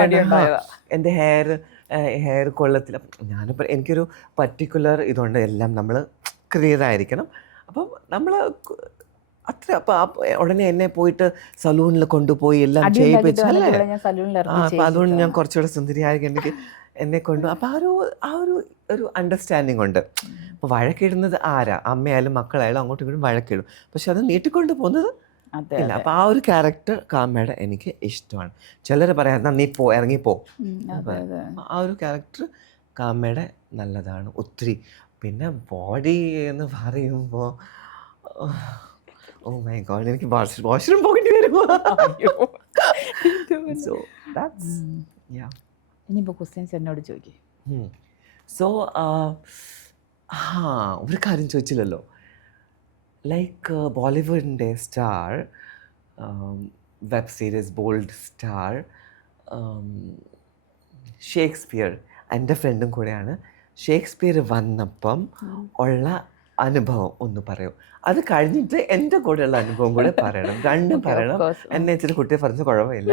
എൻ്റെ ഹെയർ കൊള്ളത്തില്ല. ഞാനിപ്പോൾ എനിക്കൊരു പർട്ടിക്കുലർ ഇതുണ്ട്, എല്ലാം നമ്മൾ ക്ലിയർ ആയിരിക്കണം. അപ്പം നമ്മൾ അത്ര ഉടനെ എന്നെ പോയിട്ട് സലൂണിൽ കൊണ്ടുപോയി എല്ലാം ചെയ്യിപ്പിച്ചല്ലേ. അപ്പം അതുകൊണ്ട് ഞാൻ കുറച്ചുകൂടെ സുന്ദരിയായിരിക്കും എനിക്ക് എന്നെ കൊണ്ടു. അപ്പോൾ ഒരു അണ്ടർസ്റ്റാൻഡിങ് ഉണ്ട്. അപ്പോൾ വഴക്കിടുന്നത് ആരാ, അമ്മയായാലും മക്കളായാലും അങ്ങോട്ടും ഇങ്ങോട്ടും വഴക്കിടും, പക്ഷെ അത് നീട്ടിക്കൊണ്ട് പോകുന്നത് ഇല്ല. അപ്പോൾ ആ ഒരു ക്യാരക്ടർ കാമയുടെ എനിക്ക് ഇഷ്ടമാണ്. ചിലർ പറയാം എന്നാ നീ ഇറങ്ങിപ്പോ. ആ ഒരു ക്യാരക്ടർ കാമയുടെ നല്ലതാണ് ഒത്തിരി. പിന്നെ ബോഡി എന്ന് പറയുമ്പോൾ ഓ മൈ ഗോഡ്, എനിക്ക് വാഷ്റൂം പോകേണ്ടി വരുമോ. So that's yeah. ഇനിയിപ്പോൾ ക്വസ്റ്റ്യൻസ് എന്നോട് ചോദിക്കും. സോ ഒരു കാര്യം ചോദിച്ചില്ലല്ലോ, ലൈക്ക് ബോളിവുഡിൻ്റെ star, web series bold star Shakespeare എൻ്റെ ഫ്രണ്ടും കൂടെയാണ്. ഷേക്സ്പിയർ വന്നപ്പം ഉള്ള അനുഭവം ഒന്ന് പറയൂ. അത് കഴിഞ്ഞിട്ട് എൻ്റെ കൂടെയുള്ള അനുഭവം കൂടെ പറയണം, രണ്ടും പറയണം. എന്നെ ഇച്ചിരി കുട്ടിയെ പറഞ്ഞ കുഴപ്പമില്ല.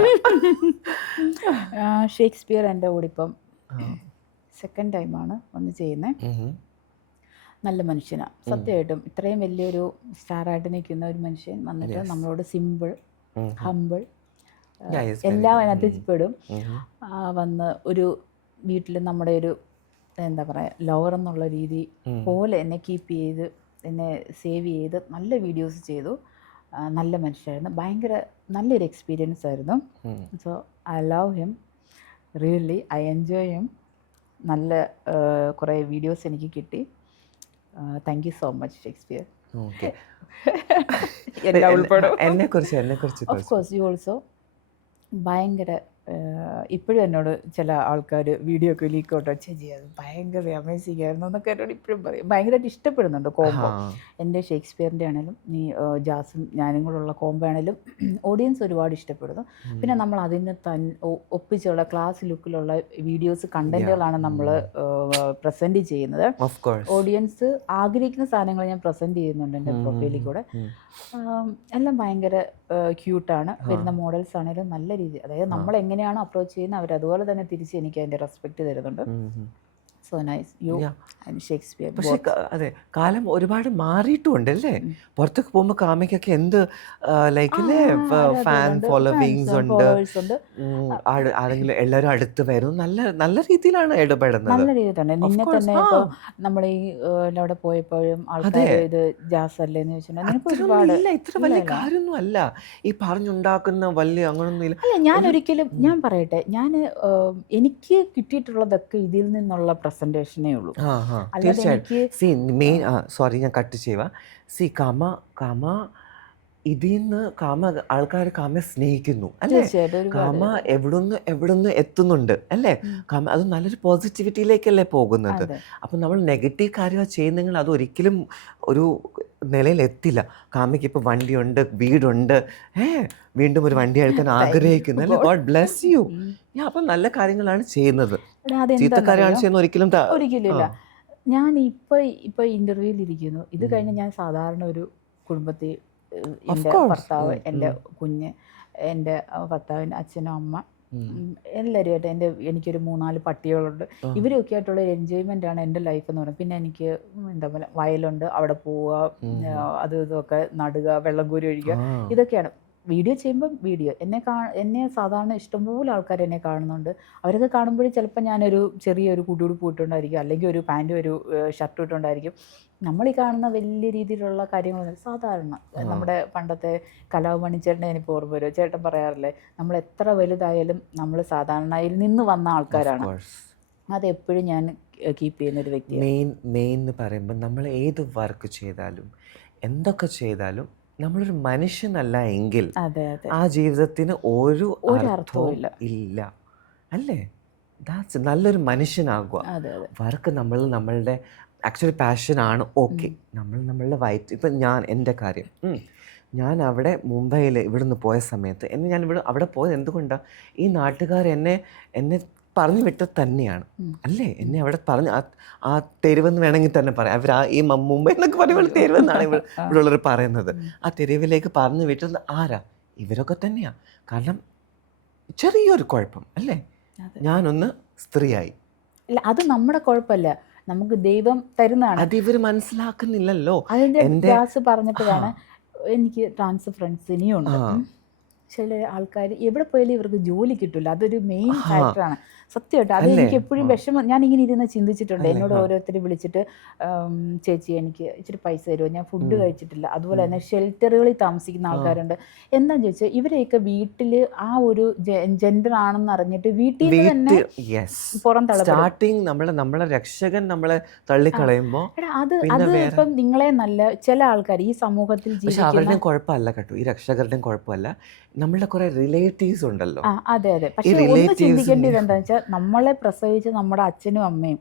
ഷേക്സ്പിയർ എൻ്റെ കൂടെ ഇപ്പം സെക്കൻഡ് ടൈമാണ് വന്ന് ചെയ്യുന്നത്. നല്ല മനുഷ്യനാണ് സത്യമായിട്ടും. ഇത്രയും വലിയൊരു സ്റ്റാറായിട്ട് നിൽക്കുന്ന ഒരു മനുഷ്യൻ വന്നിട്ട് നമ്മളോട് സിമ്പിൾ, ഹമ്പിൾ, എല്ലാം അതിനകത്ത് പെടും. വന്ന് ഒരു വീട്ടിൽ നമ്മുടെ ഒരു എന്താ പറയുക ലവർ എന്നുള്ള രീതി പോലെ എന്നെ കീപ്പ് ചെയ്ത് എന്നെ സേവ് ചെയ്ത് നല്ല വീഡിയോസ് ചെയ്തു. നല്ല മനുഷ്യരായിരുന്നു, ഭയങ്കര നല്ലൊരു എക്സ്പീരിയൻസ് ആയിരുന്നു. So I love him really, I enjoy him. നല്ല കുറേ വീഡിയോസ് എനിക്ക് കിട്ടി. Thank you so much Shakespeare. Of course you also. ഭയങ്കര ഇപ്പോഴും എന്നോട് ചില ആൾക്കാർ വീഡിയോ ഒക്കെ ലീക്ക് ഔട്ട് ചേച്ചി അത് ഭയങ്കര അമേസിംഗ് ആയിരുന്നു എന്നൊക്കെ എന്നോട് ഇപ്പോഴും പറയും. ഭയങ്കരമായിട്ട് ഇഷ്ടപ്പെടുന്നുണ്ട് കോംബോ. എൻ്റെ ഷേക്സ്പിയറിൻ്റെ ആണെങ്കിലും നീ ജാസും ഞാനും കൂടെയുള്ള കോംബോ ആണെങ്കിലും ഓഡിയൻസ് ഒരുപാട് ഇഷ്ടപ്പെടുന്നു. പിന്നെ നമ്മൾ അതിന് ഒപ്പിച്ചുള്ള ക്ലാസ് ലുക്കിലുള്ള വീഡിയോസ് കണ്ടൻറ്റുകളാണ് നമ്മൾ പ്രസൻറ്റ് ചെയ്യുന്നത്. ഓഡിയൻസ് ആഗ്രഹിക്കുന്ന സാധനങ്ങൾ ഞാൻ പ്രസൻറ്റ് ചെയ്യുന്നുണ്ട് എൻ്റെ പ്രൊഫൈലിൽ കൂടെ. എല്ലാം ഭയങ്കര ക്യൂട്ടാണ്. വരുന്ന മോഡൽസ് ആണെങ്കിലും നല്ല രീതി, അതായത് നമ്മൾ എങ്ങനെയാണോ അപ്രോച്ച് ചെയ്യുന്നത് അവർ അതുപോലെ തന്നെ തിരിച്ച് എനിക്ക് അതിൻ്റെ റെസ്പെക്റ്റ് തരുന്നുണ്ട്. So nice you and Shakespeare. പക്ഷേ അതെ, കാലം ഒരുപാട് മാറിയിട്ടും അല്ലേ. പുറത്തൊക്കെ പോകുമ്പോൾ കാമയ്ക്കൊക്കെ എന്ത് ലൈക്ക് അല്ലേ ഫാൻ ഫോളോവിങ്സ് ഉണ്ട്. ആരെങ്കിലും എല്ലാവരും അടുത്ത് വരും, നല്ല നല്ല രീതിയിലാണ് ഇടപെടുന്നത്. നല്ല രീതിയിൽ തന്നെ. നിന്നെ തന്നെ ഇപ്പോൾ നമ്മൾ ഈ അവിടെ പോയപ്പോഴും ആൾക്കാർ ഇത് ജാസ് അല്ലേ എന്ന് ചോദിച്ചിട്ടുണ്ടെങ്കിൽ ഇത്ര വലിയ കാര്യമൊന്നും അല്ല ഈ പറഞ്ഞുണ്ടാക്കുന്ന വലിയ അങ്ങനൊന്നും ഇല്ല. അല്ല, ഞാൻ ഒരിക്കലും ഞാൻ പറയട്ടെ, ഞാൻ എനിക്ക് കിട്ടിയിട്ടുള്ളതൊക്കെ ഇതിൽ നിന്നുള്ള പ്രസന്റേഷനേ ഉള്ളൂ. തീർച്ചയായിട്ടും. മെയിൻ സോറി ഞാൻ കട്ട് ചെയ്യുക. കാമ ഇതിൽ നിന്ന് ആൾക്കാർ കാമയെ സ്നേഹിക്കുന്നു അല്ലേ. കാമ എവിടുന്ന് എത്തുന്നുണ്ട് അല്ലേ. കാമ അത് നല്ലൊരു പോസിറ്റിവിറ്റിയിലേക്കല്ലേ പോകുന്നത്. അപ്പം നമ്മൾ നെഗറ്റീവ് കാര്യമാണ് ചെയ്യുന്നെങ്കിൽ അത് ഒരിക്കലും ഒരു നിലയിൽ എത്തില്ല. കാമയ്ക്ക് ഇപ്പോൾ വണ്ടിയുണ്ട്, വീടുണ്ട്, വീണ്ടും ഒരു വണ്ടി എടുക്കാൻ ആഗ്രഹിക്കുന്നു അല്ലേ. God bless you. അപ്പം നല്ല കാര്യങ്ങളാണ് ചെയ്യുന്നത്, ചീത്ത കാര്യമാണ് ചെയ്യുന്നത് ഒരിക്കലും ഇല്ല. ഞാൻ ഇപ്പോൾ ഇൻ്റർവ്യൂവിൽ ഇരിക്കുന്നു. ഇത് കഴിഞ്ഞ് ഞാൻ സാധാരണ ഒരു കുടുംബത്തിൽ എൻ്റെ ഭർത്താവ്, എൻ്റെ കുഞ്ഞ്, എൻ്റെ ഭർത്താവിൻ്റെ അച്ഛനും അമ്മ എല്ലാവരുമായിട്ട് എനിക്കൊരു 3-4 പട്ടികളുണ്ട്. ഇവരൊക്കെ ആയിട്ടുള്ള ഒരു എൻജോയ്മെൻ്റ് ആണ് എൻ്റെ ലൈഫ് എന്ന് പറയുന്നത്. പിന്നെ എനിക്ക് എന്താ പറയുക വയലുണ്ട്, അവിടെ പോവുക, അത് ഇതൊക്കെ നടുക, വെള്ളം കോരി ഒഴിക്കുക, ഇതൊക്കെയാണ്. വീഡിയോ ചെയ്യുമ്പം വീഡിയോ എന്നെ സാധാരണ ഇഷ്ടംപോലെ ആൾക്കാർ എന്നെ കാണുന്നുണ്ട്. അവരൊക്കെ കാണുമ്പോഴേ ചിലപ്പോൾ ഞാനൊരു ചെറിയൊരു കുടിയുടുപ്പ് ഇട്ടുകൊണ്ടായിരിക്കും, അല്ലെങ്കിൽ ഒരു പാൻറ്റും ഒരു ഷർട്ടും ഇട്ടുകൊണ്ടായിരിക്കും. നമ്മൾ ഈ കാണുന്ന വലിയ രീതിയിലുള്ള കാര്യങ്ങളൊന്നും സാധാരണ നമ്മുടെ പണ്ടത്തെ കലാഭവൻ ചേട്ടനെ എനിക്ക് ഓർമ്മ വരും. ചേട്ടൻ പറയാറില്ലേ, നമ്മൾ എത്ര വലുതായാലും നമ്മൾ സാധാരണയിൽ നിന്ന് വന്ന ആൾക്കാരാണ്. അതെപ്പോഴും ഞാൻ കീപ്പ് ചെയ്യുന്നൊരു വ്യക്തിയാണ്. മെയിൻ എന്ന് പറയുമ്പോൾ നമ്മൾ ഏത് വർക്ക് ചെയ്താലും എന്തൊക്കെ ചെയ്താലും നമ്മളൊരു മനുഷ്യനല്ല എങ്കിൽ ആ ജീവിതത്തിന് ഒരു അർത്ഥവും ഇല്ല അല്ലേ? ദാറ്റ്സ് നല്ലൊരു മനുഷ്യനാകുക. വർക്ക് നമ്മളുടെ ആക്ച്വലി പാഷനാണ്. ഓക്കെ, നമ്മളുടെ ഇപ്പം എൻ്റെ കാര്യം, ഞാൻ അവിടെ മുംബൈയിൽ ഇവിടുന്ന് പോയ സമയത്ത് ഞാൻ അവിടെ പോയത് എന്തുകൊണ്ടാണ്? ഈ നാട്ടുകാർ എന്നെ പറഞ്ഞു വിട്ടത് തന്നെയാണ് അല്ലേ? എന്നെ അവിടെ പറഞ്ഞ് ആ തെരുവെന്ന് വേണമെങ്കിൽ തന്നെ പറയാം. അവർ ഈ മുംബൈ എന്നൊക്കെ പറയുമ്പോൾ തെരുവെന്നാണ് ഇവിടെ ഉള്ളവർ പറയുന്നത്. ആ തെരുവിലേക്ക് പറഞ്ഞു വിട്ടത് ആരാ? ഇവരൊക്കെ തന്നെയാണ്. കാരണം ചെറിയൊരു കുഴപ്പം അല്ലേ, ഞാനൊന്ന് സ്ത്രീയായി. അല്ല, അത് നമ്മുടെ കുഴപ്പമല്ല, നമുക്ക് ദൈവം തരുന്നതാണ്. അത് ഇവർ മനസ്സിലാക്കുന്നില്ലല്ലോ. അതിൻ്റെ ഗ്യാസ് പറഞ്ഞപ്പോഴാണ് എനിക്ക് ട്രാൻസ് ഫ്രണ്ട്സ് ഇനിയുണ്ട്. ചില ആൾക്കാർ എവിടെ പോയാലും ഇവർക്ക് ജോലി കിട്ടില്ല. അതൊരു മെയിൻ ഫാക്ടറാണ് സത്യമായിട്ട്. അത് എനിക്ക് എപ്പോഴും വിഷമം. ഞാനിങ്ങനെ ഇരുന്ന് ചിന്തിച്ചിട്ടുണ്ട്. എന്നോട് ഓരോരുത്തർ വിളിച്ചിട്ട് ചേച്ചി എനിക്ക് ഇച്ചിരി പൈസ തരുമോ, ഞാൻ ഫുഡ് കഴിച്ചിട്ടില്ല. അതുപോലെ തന്നെ ഷെൽട്ടറുകളിൽ താമസിക്കുന്ന ആൾക്കാരുണ്ട്. എന്താണെന്ന് ചോദിച്ചാൽ ഇവരെയൊക്കെ വീട്ടിൽ ആ ഒരു ജെൻഡർ ആണെന്ന് അറിഞ്ഞിട്ട് വീട്ടിൽ നിന്ന് തന്നെ പുറം സ്റ്റാർട്ടിങ് നമ്മളെ രക്ഷകൻ നമ്മളെ തള്ളിക്കളയുമ്പോൾ അത് ഇപ്പം നിങ്ങളെ നല്ല ചില ആൾക്കാർ ഈ സമൂഹത്തിൽ അവരുടെയും കുഴപ്പമല്ല കേട്ടോ, ഈ രക്ഷകരുടെയും കുഴപ്പമല്ല, നമ്മളുടെ കുറെ റിലേറ്റീവ്സ് ഉണ്ടല്ലോ. അതെ. പക്ഷെ ഒന്ന് ചിന്തിക്കേണ്ടത് എന്താണെന്ന് വെച്ചാൽ നമ്മളെ പ്രസവിച്ച് നമ്മുടെ അച്ഛനും അമ്മയും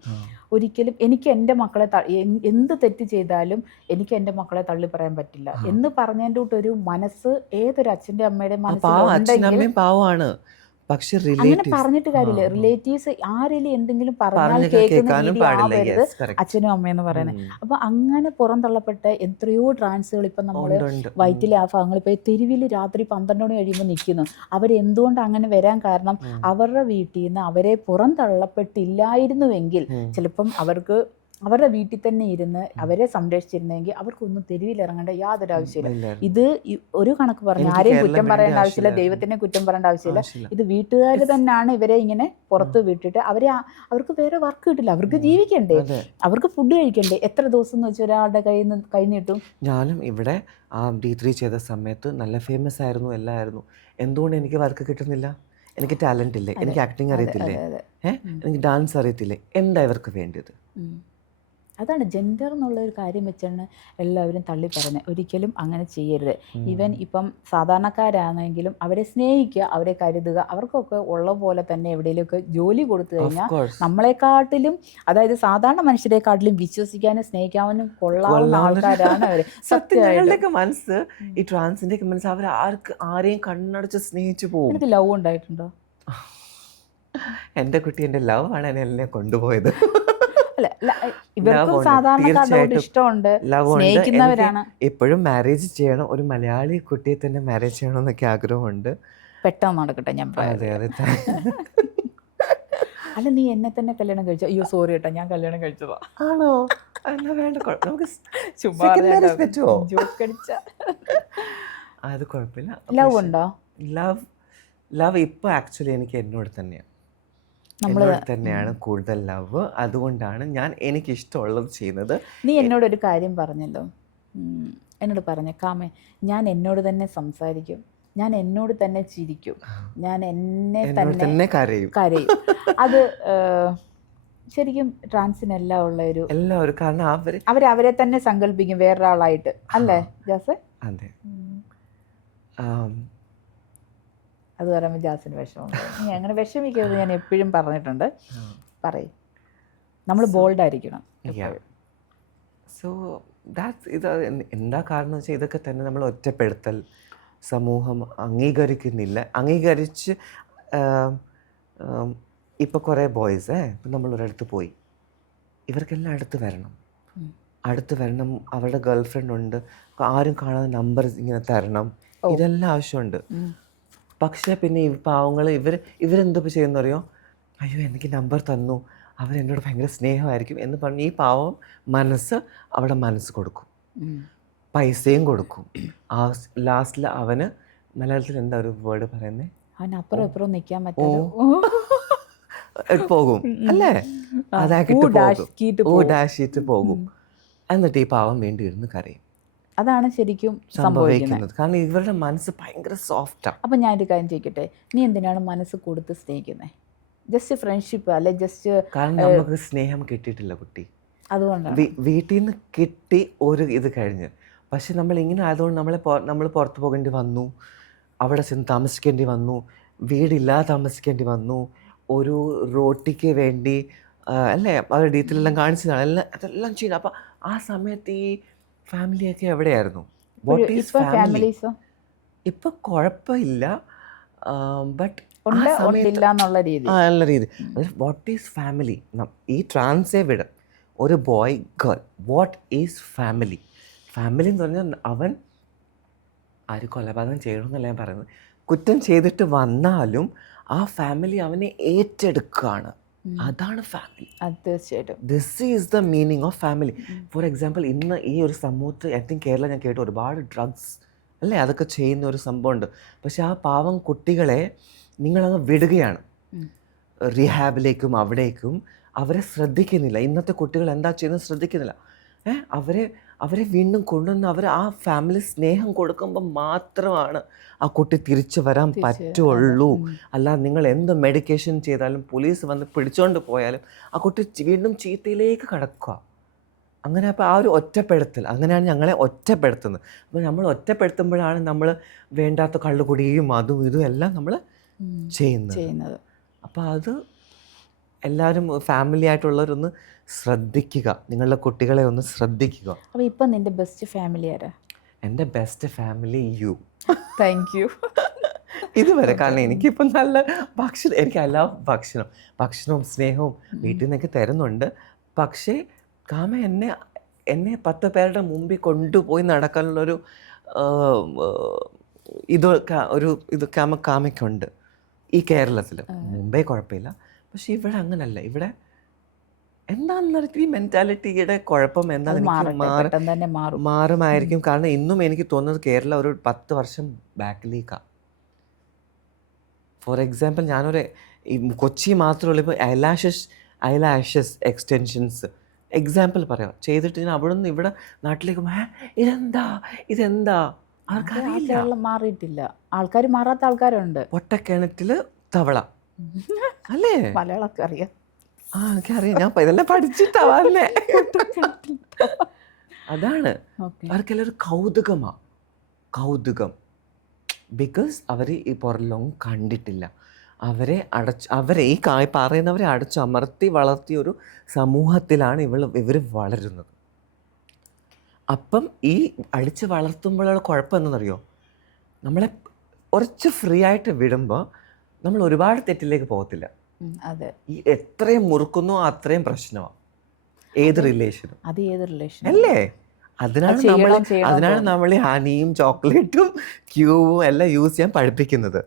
ഒരിക്കലും എനിക്ക് എൻ്റെ മക്കളെ എന്ത് തെറ്റ് ചെയ്താലും എനിക്ക് എൻ്റെ മക്കളെ തള്ളി പറയാൻ പറ്റില്ല എന്ന് പറഞ്ഞതിൻ്റെ കൂട്ടൊരു മനസ്സ് ഏതൊരു അച്ഛൻ്റെ അമ്മയുടെ മനസ്സിൽ പാവമാണ്. പക്ഷെ അങ്ങനെ പറഞ്ഞിട്ട് കാര്യമില്ല. റിലേറ്റീവ്സ് ആരെങ്കിലും എന്തെങ്കിലും പറഞ്ഞാൽ കേൾക്കുന്ന അച്ഛനും അമ്മയെന്ന് പറയുന്നത്. അപ്പൊ അങ്ങനെ പുറന്തള്ളപ്പെട്ട എത്രയോ ട്രാൻസുകൾ ഇപ്പം നമ്മൾ വയറ്റിലെ ആ ഭാഗങ്ങൾ ഇപ്പൊ തെരുവിൽ രാത്രി 12 മണി കഴിയുമ്പോൾ നിൽക്കുന്നു. അവരെന്തുകൊണ്ട് അങ്ങനെ വരാൻ കാരണം അവരുടെ വീട്ടിൽ നിന്ന് അവരെ പുറന്തള്ളപ്പെട്ടില്ലായിരുന്നുവെങ്കിൽ ചിലപ്പം അവരുടെ വീട്ടിൽ തന്നെ ഇരുന്ന് അവരെ സംരക്ഷിച്ചിരുന്നെങ്കിൽ അവർക്കൊന്നും തെരുവിലിറങ്ങേണ്ട യാതൊരു ആവശ്യമില്ല. ഇത് ഒരു കണക്ക് പറഞ്ഞു ആരെയും കുറ്റം പറയേണ്ട ആവശ്യമില്ല, ദൈവത്തിനെ കുറ്റം പറയേണ്ട ആവശ്യമില്ല. ഇത് വീട്ടുകാർ തന്നെയാണ് ഇവരെ ഇങ്ങനെ പുറത്ത് വിട്ടിട്ട് അവർക്ക് വേറെ വർക്ക് കിട്ടില്ല, അവർക്ക് ജീവിക്കണ്ടേ, അവർക്ക് ഫുഡ് കഴിക്കണ്ടേ. എത്ര ദിവസം എന്ന് വെച്ചാൽ ഒരാളുടെ കൈ നീട്ടും. ഞാനും ഇവിടെ ആ D3 ചെയ്ത സമയത്ത് നല്ല ഫേമസ് ആയിരുന്നു, എല്ലായിരുന്നു. എന്തുകൊണ്ട് എനിക്ക് വർക്ക് കിട്ടുന്നില്ല? എനിക്ക് ടാലന്റ് ഇല്ലേ? എനിക്ക് ആക്ടിങ് അറിയത്തില്ലേ? എനിക്ക് ഡാൻസ് അറിയത്തില്ലേ? എന്താ ഇവർക്ക് വേണ്ടത്? അതാണ് ജെൻഡർ എന്നുള്ള ഒരു കാര്യം വെച്ചാണ് എല്ലാവരും തള്ളി പറയുന്നത്. ഒരിക്കലും അങ്ങനെ ചെയ്യരുത്. ഈവൻ ഇപ്പം സാധാരണക്കാരാണെങ്കിലും അവരെ സ്നേഹിക്കുക, അവരെ കരുതുക. അവർക്കൊക്കെ ഉള്ള പോലെ തന്നെ എവിടെയെങ്കിലുമൊക്കെ ജോലി കൊടുത്തു കഴിഞ്ഞാൽ നമ്മളെക്കാട്ടിലും, അതായത് സാധാരണ മനുഷ്യരെക്കാട്ടിലും വിശ്വസിക്കാനും സ്നേഹിക്കാനും കൊള്ളാവുന്ന ആൾക്കാരാണ് അവർ. സത്യമായിട്ട് മനസ്സ് ഈ ട്രാൻസിന്റെ മനസ്സ് അവർ ആരെയും കണ്ണടച്ച് സ്നേഹിച്ചു പോകും. എനിക്ക് ലവ് ഉണ്ടായിട്ടുണ്ടോ? എൻ്റെ കുട്ടി എൻ്റെ ലവ് ആണ് എന്നെ കൊണ്ടുപോയത്. ഇവർക്കും സാധാരണക്കാരോട് ഇഷ്ടമുണ്ട്, സ്നേഹിക്കുന്നവരാണ്. എപ്പോഴും മാരേജ് ചെയ്യണം, ഒരു മലയാളി കുട്ടിയെ തന്നെ മാരേജ് ചെയ്യണം എന്നൊക്കെ ആഗ്രഹമുണ്ട്. പെട്ടെന്ന് നടക്കട്ടെ. ഞാൻ അല്ല, നീ എന്നെ തന്നെ കല്യാണം കഴിച്ചോ? അയ്യോ സോറി കേട്ടോ, ഞാൻ കല്യാണം കഴിച്ചതാ. ആണോ? വേണ്ട, അത് കുഴപ്പമില്ല. ലവ് ഉണ്ടോ? ലവ് ഇപ്പൊ ആക്ച്വലി എനിക്ക് എന്നോട് തന്നെയാണ് കൂടുതൽ ലവ്. അതുകൊണ്ടാണ് ഞാൻ എനിക്കിഷ്ടമുള്ളത് ചെയ്യുന്നത്. നീ എന്നോടൊരു കാര്യം പറഞ്ഞല്ലോ, എന്നോട് പറഞ്ഞ കാമേ, ഞാൻ എന്നോട് തന്നെ സംസാരിക്കും, ഞാൻ എന്നോട് തന്നെ ചിരിക്കും, ഞാൻ എന്നെ തന്നെ കരയും. അത് ശരിക്കും ട്രാൻസിനെല്ലാം ഉള്ള എല്ലാവരും, കാരണം അവരെ തന്നെ സങ്കല്പിക്കും വേറൊരാളായിട്ട് അല്ലേ ജാസ്? അതെ. അത് പറയുമ്പോൾ ജാസിന് വിഷമമുണ്ട്. നീ അങ്ങനെ വിഷമിക്കരുത്, ഞാൻ എപ്പോഴും പറഞ്ഞിട്ടുണ്ട്. പറയും, നമ്മൾ ബോൾഡായിരിക്കണം. സോ ഇത് എന്താ കാരണം വെച്ചാൽ ഇതൊക്കെ തന്നെ നമ്മൾ ഒറ്റപ്പെടുത്തൽ, സമൂഹം അംഗീകരിച്ച് ഇപ്പോൾ കുറേ ബോയ്സ് ഇപ്പം നമ്മളൊരിടത്ത് പോയി, ഇവർക്കെല്ലാം അടുത്ത് വരണം, അവരുടെ ഗേൾ ഫ്രണ്ട് ഉണ്ട്, ആരും കാണാതെ നമ്പർ ഇങ്ങനെ തരണം, ഇതെല്ലാം ആവശ്യമുണ്ട്. പക്ഷേ പിന്നെ ഈ പാവങ്ങൾ ഇവരെന്തോ ചെയ്യുന്ന അറിയോ? അയ്യോ എനിക്ക് നമ്പർ തന്നു, അവരെന്നോട് ഭയങ്കര സ്നേഹമായിരിക്കും എന്ന് പറഞ്ഞ് ഈ പാവം മനസ്സ് കൊടുക്കും, പൈസയും കൊടുക്കും. ലാസ്റ്റിൽ അവന് മലയാളത്തിൽ എന്താ ഒരു വേർഡ് പറയുന്നത്? അതിനപ്പുറം ഇപ്പുറം നിൽക്കാൻ പറ്റാതെ പോകും അല്ലേ? അതാക്കിട്ട് പോകും, ഓ ഡാഷിട്ട് പോകും. എന്നിട്ട് ഈ പാവം വേണ്ടി ഇരുന്ന് കരയും. അതാണ് ശരിക്കും സംഭവിക്കുന്നത്. കാരണം ഇവരുടെ മനസ്സ് ഭയങ്കര സോഫ്റ്റാണ്. അപ്പം ഞാനൊരു കാര്യം ചോദിക്കട്ടെ, നീ എന്തിനാണ് മനസ്സ് കൊടുത്ത് സ്നേഹിക്കുന്നത്? ജസ്റ്റ് ഫ്രണ്ട്ഷിപ്പ് അല്ലെ? ജസ്റ്റ് കാരണം നമുക്ക് സ്നേഹം കിട്ടിയിട്ടില്ല കുട്ടി, അതുകൊണ്ടാണ്. വീട്ടിൽ നിന്ന് കിട്ടി ഒരു ഇത് കഴിഞ്ഞ്. പക്ഷെ നമ്മൾ ഇങ്ങനെ ആയതുകൊണ്ട് നമ്മൾ പുറത്ത് പോകേണ്ടി വന്നു, അവിടെ ചെന്ന് താമസിക്കേണ്ടി വന്നു, വീടില്ലാതെ താമസിക്കേണ്ടി വന്നു, ഒരു റോട്ടിക്ക് വേണ്ടി അല്ലേ, അത് ഡീറ്റെയിലെല്ലാം കാണിച്ചതാണ്, അതെല്ലാം ചെയ്യണം. അപ്പം ആ സമയത്ത് ഈ ഫാമിലിയൊക്കെ എവിടെയായിരുന്നു? What is family? ഇപ്പം കുഴപ്പമില്ല, ബട്ട് എന്നുള്ള രീതി വാട്ട് ഈസ് ഫാമിലി? ഈ ട്രാൻസേ വിട്, ഒരു boy girl, what is family? Family എന്ന് പറഞ്ഞാൽ അവൻ ആര് കൊലപാതകം ചെയ്യണമെന്നല്ല ഞാൻ പറയുന്നത്, കുറ്റം ചെയ്തിട്ട് വന്നാലും ആ ഫാമിലി അവനെ ഏറ്റെടുക്കുകയാണ്. അതാണ് ഫാമിലി. തീർച്ചയായിട്ടും this is the meaning of family. For example, ഇന്ന് ഈ ഒരു സമൂഹത്ത് ഐ തിങ്ക് കേരള ഞാൻ കേട്ടു ഒരുപാട് ഡ്രഗ്സ് അല്ലേ അതൊക്കെ ചെയ്യുന്ന ഒരു സംഭവമുണ്ട്. പക്ഷെ ആ പാവം കുട്ടികളെ നിങ്ങളങ്ങ് വിടുകയാണ് റീഹാബിലേക്കും അവിടേക്കും. അവരെ ശ്രദ്ധിക്കുന്നില്ല. ഇന്നത്തെ കുട്ടികൾ എന്താ ചെയ്യുന്നത് ശ്രദ്ധിക്കുന്നില്ല. അവരെ വീണ്ടും കൊണ്ടുവന്ന് ആ ഫാമിലി സ്നേഹം കൊടുക്കുമ്പോൾ മാത്രമാണ് ആ കുട്ടി തിരിച്ചു വരാൻ പറ്റുള്ളൂ. അല്ലാതെ നിങ്ങൾ എന്ത് മെഡിക്കേഷൻ ചെയ്താലും പോലീസ് വന്ന് പിടിച്ചുകൊണ്ട് പോയാലും ആ കുട്ടി വീണ്ടും ചീത്തയിലേക്ക് കടക്കുക. അങ്ങനെ അപ്പോൾ ആ ഒരു ഒറ്റപ്പെടുത്തൽ, അങ്ങനെയാണ് ഞങ്ങളെ ഒറ്റപ്പെടുത്തുന്നത്. അപ്പോൾ നമ്മൾ ഒറ്റപ്പെടുത്തുമ്പോഴാണ് നമ്മൾ വേണ്ടാത്ത കള്ളുകുടിയും അതും ഇതും എല്ലാം നമ്മൾ ചെയ്യുന്നത്. അപ്പോൾ അത് എല്ലാവരും ഫാമിലി ആയിട്ടുള്ളവരൊന്ന് ശ്രദ്ധിക്കുക, നിങ്ങളുടെ കുട്ടികളെ ഒന്ന് ശ്രദ്ധിക്കുക. അപ്പോൾ ഇപ്പം നിൻ്റെ ബെസ്റ്റ് ഫാമിലി ആരാ? എൻ്റെ best family you. Thank you. ഇതുവരെ കാരണം എനിക്കിപ്പം നല്ല ഭക്ഷണം, എനിക്ക് എല്ലാ ഭക്ഷണവും സ്നേഹവും വീട്ടിൽ നിന്നൊക്കെ തരുന്നുണ്ട്. പക്ഷേ കാമ എന്നെ 10 പേരുടെ മുമ്പിൽ കൊണ്ടുപോയി നടക്കാനുള്ളൊരു ഇത് കാമയ്ക്കുണ്ട് ഈ കേരളത്തിൽ. മുംബൈ കുഴപ്പമില്ല, പക്ഷെ ഇവിടെ അങ്ങനല്ല. ഇവിടെ എന്താണെന്ന് ഈ മെൻറ്റാലിറ്റിയുടെ കുഴപ്പം എന്താണെന്ന് മാറുമായിരിക്കും. കാരണം ഇന്നും എനിക്ക് തോന്നുന്നത് കേരളം ഒരു 10 വർഷം ബാക്കിലേക്കാണ്. ഫോർ എക്സാമ്പിൾ, ഞാനൊരു കൊച്ചി മാത്രമല്ല, ഇപ്പോൾ ഐലാഷസ് എക്സ്റ്റൻഷൻസ് എക്സാമ്പിൾ പറയാം ചെയ്തിട്ട് ഞാൻ അവിടെ നിന്ന് ഇവിടെ നാട്ടിലേക്ക് ഇതെന്താ ആൾക്കാരില്ല, മാറിയിട്ടില്ല. ആൾക്കാർ മാറാത്ത ആൾക്കാരുണ്ട്. പൊട്ടക്കിണറ്റിൽ തവള അല്ലേ? മലയാളമൊക്കെ അറിയാം. എനിക്കറിയാം, ഞാൻ ഇതെല്ലാം പഠിച്ചിട്ടാ വന്നേ. അതാണ് അവർക്കെല്ലാം ഒരു കൗതുകം. ബിക്കോസ് അവർ ഈ പുറലോകം കണ്ടിട്ടില്ല. അവരെ ഈ പറയുന്നവരെ അടച്ചമർത്തി വളർത്തിയ ഒരു സമൂഹത്തിലാണ് ഇവർ വളരുന്നത്. അപ്പം ഈ അടിച്ച് വളർത്തുമ്പോഴുള്ള കുഴപ്പം എന്തെന്നറിയോ? നമ്മളെ കുറച്ച് ഫ്രീ ആയിട്ട് വിടുമ്പോൾ നമ്മൾ ഒരുപാട് തെറ്റിലേക്ക് പോകത്തില്ല. അതെ, ഈ എത്രയും മുറുക്കുന്നോ അത്രയും പ്രശ്നമാണ് ഏത് റിലേഷനും അല്ലേ? അതിനാണ് നമ്മൾ ഈ ഹണിയും ചോക്ലേറ്റും ക്യൂവും എല്ലാം യൂസ് ചെയ്യാൻ പഠിപ്പിക്കുന്നത്.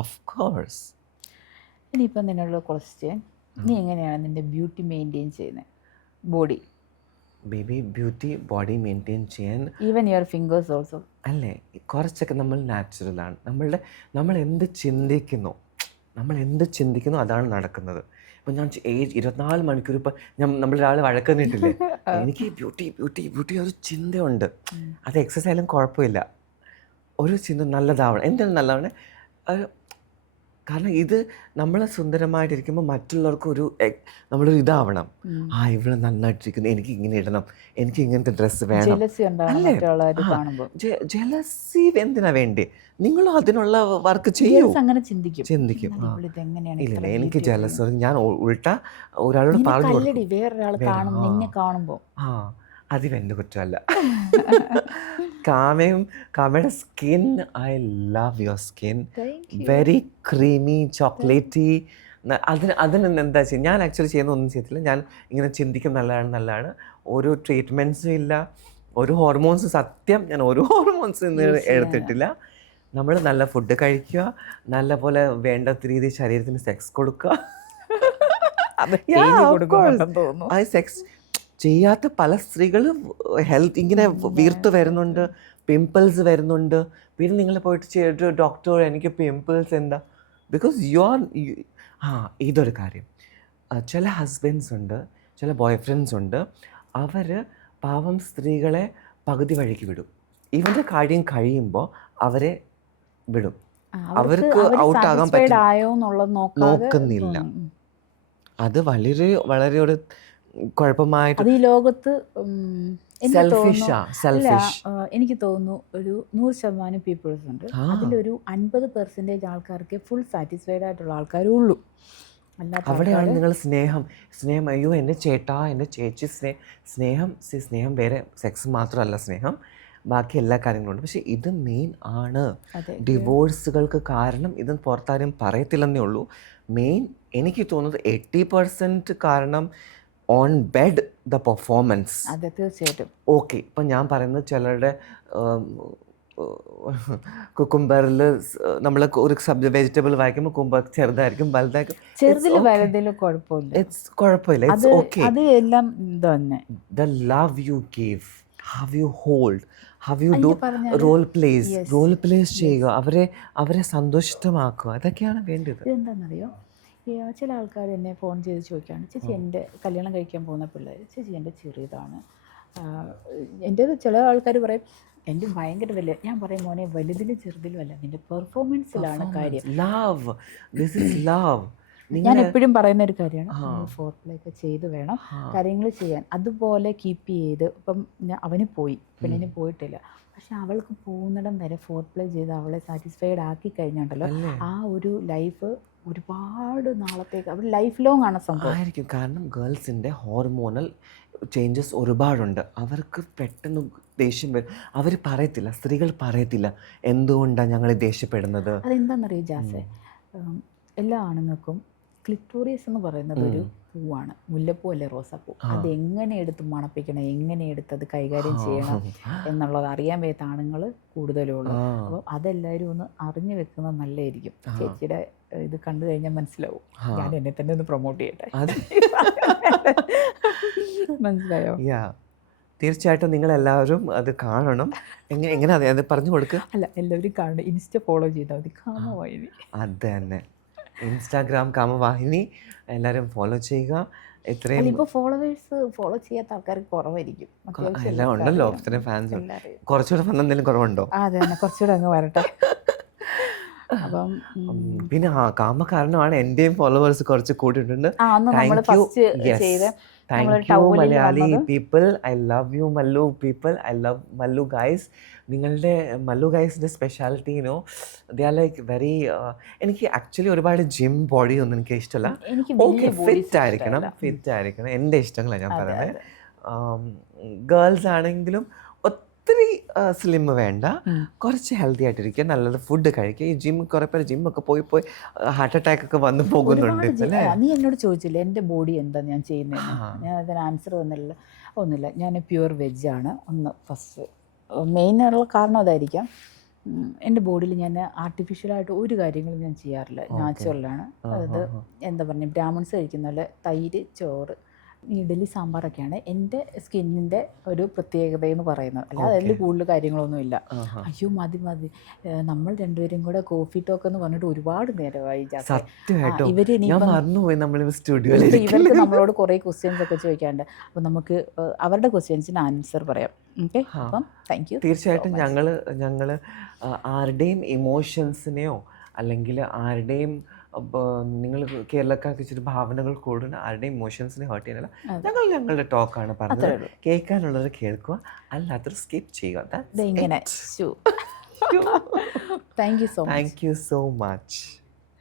Of course. ഇനിയിപ്പം നിന്നുള്ള ക്വസ്റ്റ്യൻ, നീ എങ്ങനെയാണ് നിന്റെ ബ്യൂട്ടി മെയിൻറ്റെയിൻ ചെയ്യുന്നത്? ബോഡി മെയിൻറ്റെയിൻ ചെയ്യാൻ ഈവൻ യുവർ ഫിംഗേഴ്സ് ഓൾസോ അല്ലേ? കുറച്ചൊക്കെ നമ്മൾ നാച്ചുറലാണ്. നമ്മൾ എന്ത് ചിന്തിക്കുന്നു അതാണ് നടക്കുന്നത്. ഇപ്പം ഞാൻ 24 മണിക്കൂർ ഇപ്പം നമ്മൾ ഒരാൾ വഴക്കുന്നിട്ടില്ലേ, എനിക്ക് ബ്യൂട്ടി ഒരു ചിന്തയുണ്ട്. അത് എക്സസൈസ് ആയാലും കുഴപ്പമില്ല, ഒരു ചിന്ത നല്ലതാവണം. എന്താണ് നല്ലതാവണേ? കാരണം ഇത് നമ്മൾ സുന്ദരമായിട്ടിരിക്കുമ്പോൾ മറ്റുള്ളവർക്ക് നമ്മളൊരു ഇതാവണം. ഇവിടെ നന്നായിട്ടിരിക്കുന്നു, എനിക്ക് ഇങ്ങനെ ഇടണം, എനിക്ക് ഇങ്ങനത്തെ ഡ്രസ്സ് വേണം. ജലസി എന്തിനാ വേണ്ടി? നിങ്ങളും അതിനുള്ള വർക്ക് ചെയ്യൂ. ചിന്തിക്കും ഇല്ല, എനിക്ക് ജലസ്, ഞാൻ ഉൾട്ട ഒരാളോട് കാണുമ്പോൾ അത് എൻ്റെ കുറ്റമല്ല. കാമയുടെ skin, I love your skin, very creamy chocolatey. അതിന് എന്താ ചെയ്യുക? ഞാൻ ആക്ച്വലി ചെയ്യുന്ന ഒന്നും ചെയ്യത്തില്ല. ഞാൻ ഇങ്ങനെ ചിന്തിക്കും നല്ലതാണ്. ഒരു ട്രീറ്റ്മെൻറ്റ്സും ഇല്ല, ഒരു ഹോർമോൺസ്, സത്യം ഞാൻ ഒരു ഹോർമോൺസ് എടുത്തിട്ടില്ല. നമ്മൾ നല്ല ഫുഡ് കഴിക്കുക, നല്ല പോലെ വേണ്ട രീതി ശരീരത്തിന് സെക്സ് കൊടുക്കുക. സെക്സ് ചെയ്യാത്ത പല സ്ത്രീകളും ഹെൽത്ത് ഇങ്ങനെ വീർത്ത് വരുന്നുണ്ട്, പിമ്പിൾസ് വരുന്നുണ്ട്. പിന്നെ നിങ്ങൾ പോയിട്ട് ചെയ്തിട്ട് ഡോക്ടർ എനിക്ക് പിമ്പിൾസ് എന്താ, ബിക്കോസ് ഇതൊരു കാര്യം. ചില ഹസ്ബൻഡ്സ് ഉണ്ട്, ചില ബോയ് ഫ്രണ്ട്സ് ഉണ്ട്, അവർ പാവം സ്ത്രീകളെ പകുതി വഴിക്ക് വിടും. ഇവൻ്റെ കാര്യം കഴിയുമ്പോൾ അവരെ വിടും. അവർക്ക് ഔട്ടാകാൻ നോക്കുന്നില്ല. അത് വളരെ വളരെ ഒരു കുഴപ്പമായിട്ട് അത് ഈ ലോകത്ത് എനിക്ക് തോന്നുന്നു ഒരു 100% പീപ്പിൾസ് ഉണ്ട്, അതിലൊരു 50% ആൾക്കാർക്ക് ഫുൾ സാറ്റിസ്ഫൈഡ് ആയിട്ടുള്ള ആൾക്കാരേ ഉള്ളൂ. അവിടെയാണ് നിങ്ങൾ സ്നേഹം, അയ്യോ എൻ്റെ ചേട്ടാ, എൻ്റെ ചേച്ചി, സ്നേഹം വേറെ, സെക്സ് മാത്രമല്ല സ്നേഹം, ബാക്കി എല്ലാ കാര്യങ്ങളുണ്ട്. പക്ഷേ ഇത് മെയിൻ ആണ് ഡിവോഴ്സുകൾക്ക് കാരണം. ഇത് പുറത്താരും പറയത്തില്ലെന്നേ ഉള്ളൂ. മെയിൻ എനിക്ക് തോന്നുന്നത് 80% കാരണം ഓൺ ബെഡ് ദ പെർഫോമൻസ്. അതെ, തീർച്ചയായിട്ടും. ഓക്കെ, ഇപ്പം ഞാൻ പറയുന്നത് ചിലരുടെ കുക്കുംബറിൽ നമ്മൾ ഒരു വെജിറ്റബിൾ വായിക്കുമ്പോൾ കുക്കുംബർ ചെറുതായിരിക്കും, വലുതായിരിക്കും. കുഴപ്പമില്ല, it's okay. The love you give, how you hold, how you do role plays ചെയ്യുക, അവരെ സന്തുഷ്ടമാക്കുക, അതൊക്കെയാണ് വേണ്ടത്. എന്താണെന്നറിയോ, ചില ആൾക്കാർ എന്നെ ഫോൺ ചെയ്ത് ചോദിക്കുകയാണ്, ചേച്ചി എൻ്റെ കല്യാണം കഴിക്കാൻ പോകുന്ന പിള്ളേർ, ചേച്ചി എൻ്റെ ചെറിയതാണ്. എൻ്റേത് ചില ആൾക്കാർ പറയും എൻ്റെ ഭയങ്കര വലിയ. ഞാൻ പറയും മോനെ, വലുതിലും ചെറുതിലും അല്ല, നിൻ്റെ പെർഫോമൻസിലാണ് കാര്യം. Love, this is love. ഞാൻ എപ്പോഴും പറയുന്ന ഒരു കാര്യമാണ്, ഫോർ പ്ലേ ഒക്കെ ചെയ്ത് വേണം കാര്യങ്ങൾ ചെയ്യാൻ. അതുപോലെ കീപ്പ് ചെയ്ത്, ഇപ്പം അവന് പോയി, പെണ്ണിന് പോയിട്ടില്ല, പക്ഷെ അവൾക്ക് പോകുന്നിടം വരെ ഫോർ പ്ലേ ചെയ്ത് അവളെ സാറ്റിസ്ഫൈഡ് ആക്കി കഴിഞ്ഞാണ്ടല്ലോ, ആ ഒരു ലൈഫ് ഒരുപാട് നാളത്തേക്ക്, അവർ ലൈഫ് ലോങ് ആണ് സംഭവം ആയിരിക്കും. കാരണം ഗേൾസിൻ്റെ ഹോർമോണൽ ചേഞ്ചസ് ഒരുപാടുണ്ട്. അവർക്ക് പെട്ടെന്ന് ദേഷ്യം വരും. അവർ പറയത്തില്ല, സ്ത്രീകൾ പറയത്തില്ല എന്തുകൊണ്ടാണ് ഞങ്ങൾ ദേഷ്യപ്പെടുന്നത്. അതെന്താണെന്നറിയോ ജാസെ, എല്ലാ ആണുങ്ങൾക്കും ക്ലിറ്റോറിയസ് എന്ന് പറയുന്നത് ഒരു പൂവാണ്, മുല്ലപ്പൂ അല്ലേ റോസാപ്പൂ. അതെങ്ങനെ എടുത്ത് മണപ്പിക്കണം, എങ്ങനെ എടുത്ത് അത് കൈകാര്യം ചെയ്യണം എന്നുള്ളത് അറിയാൻ വയ്യാത്ത ആണുങ്ങൾ കൂടുതലുള്ളൂ. അപ്പോൾ അതെല്ലാവരും ഒന്ന് അറിഞ്ഞു വെക്കുന്നത് നല്ലതായിരിക്കും. ചേച്ചിയുടെ ഇത് കണ്ടു കഴിഞ്ഞാൽ മനസ്സിലാവും. ഞാൻ എന്നെ തന്നെ ഒന്ന് പ്രൊമോട്ട് ചെയ്യട്ടെ, മനസ്സിലായോ? തീർച്ചയായിട്ടും നിങ്ങളെല്ലാവരും അത് കാണണം. എങ്ങനെ അത് പറഞ്ഞു കൊടുക്കുക? അല്ല, എല്ലാവരും കാണണം. ഇൻസ്റ്റ ഫോളോ ചെയ്താൽ മതി, കാമവാഹിനി. അത് തന്നെ, ഇൻസ്റ്റാഗ്രാം കാമവാഹിനി എല്ലാവരും ഫോളോ ചെയ്യുക. ഇത്രയും ഇപ്പോൾ ഫോളോവേഴ്സ് ഫോളോ ചെയ്യാത്ത ആൾക്കാർ കുറവായിരിക്കും. എല്ലാം ഉണ്ടല്ലോ, ഇത്രയും ഫാൻസ്. കുറച്ചുകൂടെ വന്നെന്തെങ്കിലും കുറവുണ്ടോ? അതെ, കുറച്ചുകൂടെ അങ്ങ് വരട്ടെ. അപ്പം പിന്നെ കാമ കാരണമാണ് എൻ്റെയും ഫോളോവേഴ്സ് കുറച്ച് കൂട്ടിയിട്ടുണ്ട്. Thank you Malayali people, I love you Mallu people, I love Mallu guys. നിങ്ങളുടെ മല്ലു ഗൈസിൻ്റെ speciality they are like very, എനിക്ക് ആക്ച്വലി ഒരുപാട് ജിം ബോഡി ഒന്നും എനിക്ക് ഇഷ്ടമല്ല. ഓക്കെ, ഫിറ്റ് ആയിരിക്കണം, എൻ്റെ ഇഷ്ടങ്ങളാണ് ഞാൻ പറയുന്നത്. ഗേൾസ് ആണെങ്കിലും ഒത്തിരി സ്ലിം വേണ്ട, കുറച്ച് ഹെൽത്തി ആയിട്ടിരിക്കുക, നല്ലത് ഫുഡ് കഴിക്കുക. ഈ കുറേ പേര് ജിമ്മൊക്കെ പോയി ഹാർട്ട് അറ്റാക്ക് ഒക്കെ വന്ന് പോകുന്നുണ്ട് അല്ലേ? നീ എന്നോട് ചോദിച്ചില്ലേ എൻ്റെ ബോഡി എന്താ ഞാൻ ചെയ്യുന്നത്, ഞാൻ അതിന് ആൻസർ ഒന്നുമില്ല. ഞാൻ പ്യുവർ വെജാണ്. ഒന്ന് ഫസ്റ്റ് മെയിനുള്ള കാരണം അതായിരിക്കാം. എൻ്റെ ബോഡിയിൽ ഞാൻ ആർട്ടിഫിഷ്യലായിട്ട് ഒരു കാര്യങ്ങളും ഞാൻ ചെയ്യാറില്ല, നാച്ചുറലാണ്. അതായത് എന്താ പറയുക, ബ്രാഹ്മിൺസ് കഴിക്കുന്ന പോലെ തൈര്, ചോറ്, ഇഡലി, സാമ്പാറൊക്കെയാണ് എൻ്റെ സ്കിന്നിൻ്റെ ഒരു പ്രത്യേകത എന്ന് പറയുന്നത്. അല്ലാതെ അതിൽ കൂടുതൽ കാര്യങ്ങളൊന്നുമില്ല. അയ്യോ മതി, നമ്മൾ രണ്ടുപേരും കൂടെ കോഫി ടോക്ക് എന്ന് പറഞ്ഞിട്ട് ഒരുപാട് നേരമായി. ഇവർക്ക് നമ്മളോട് കുറേ ക്വസ്റ്റ്യൻസ് ഒക്കെ ചോദിക്കാണ്ട്, അപ്പോൾ നമുക്ക് അവരുടെ ക്വസ്റ്റ്യൻസിന് ആൻസർ പറയാം. ഓക്കെ, അപ്പം താങ്ക് യു. തീർച്ചയായിട്ടും ഞങ്ങൾ ആരുടെയും ഇമോഷൻസിനെയോ അല്ലെങ്കിൽ ആരുടെയും, നിങ്ങൾ കേരളക്കാർക്ക് ഇച്ചിരി ഭാവനകൾ കൂടുതൽ, ആരുടെയും ഇമോഷൻസിനെ ഹേർട്ട് ചെയ്യാനല്ല. ഞങ്ങളുടെ ടോക്കാണ് പറഞ്ഞത്. കേൾക്കാനുള്ളത് കേൾക്കുക, അല്ലാത്തത് സ്കിപ്പ് ചെയ്യുക. Thank you so much.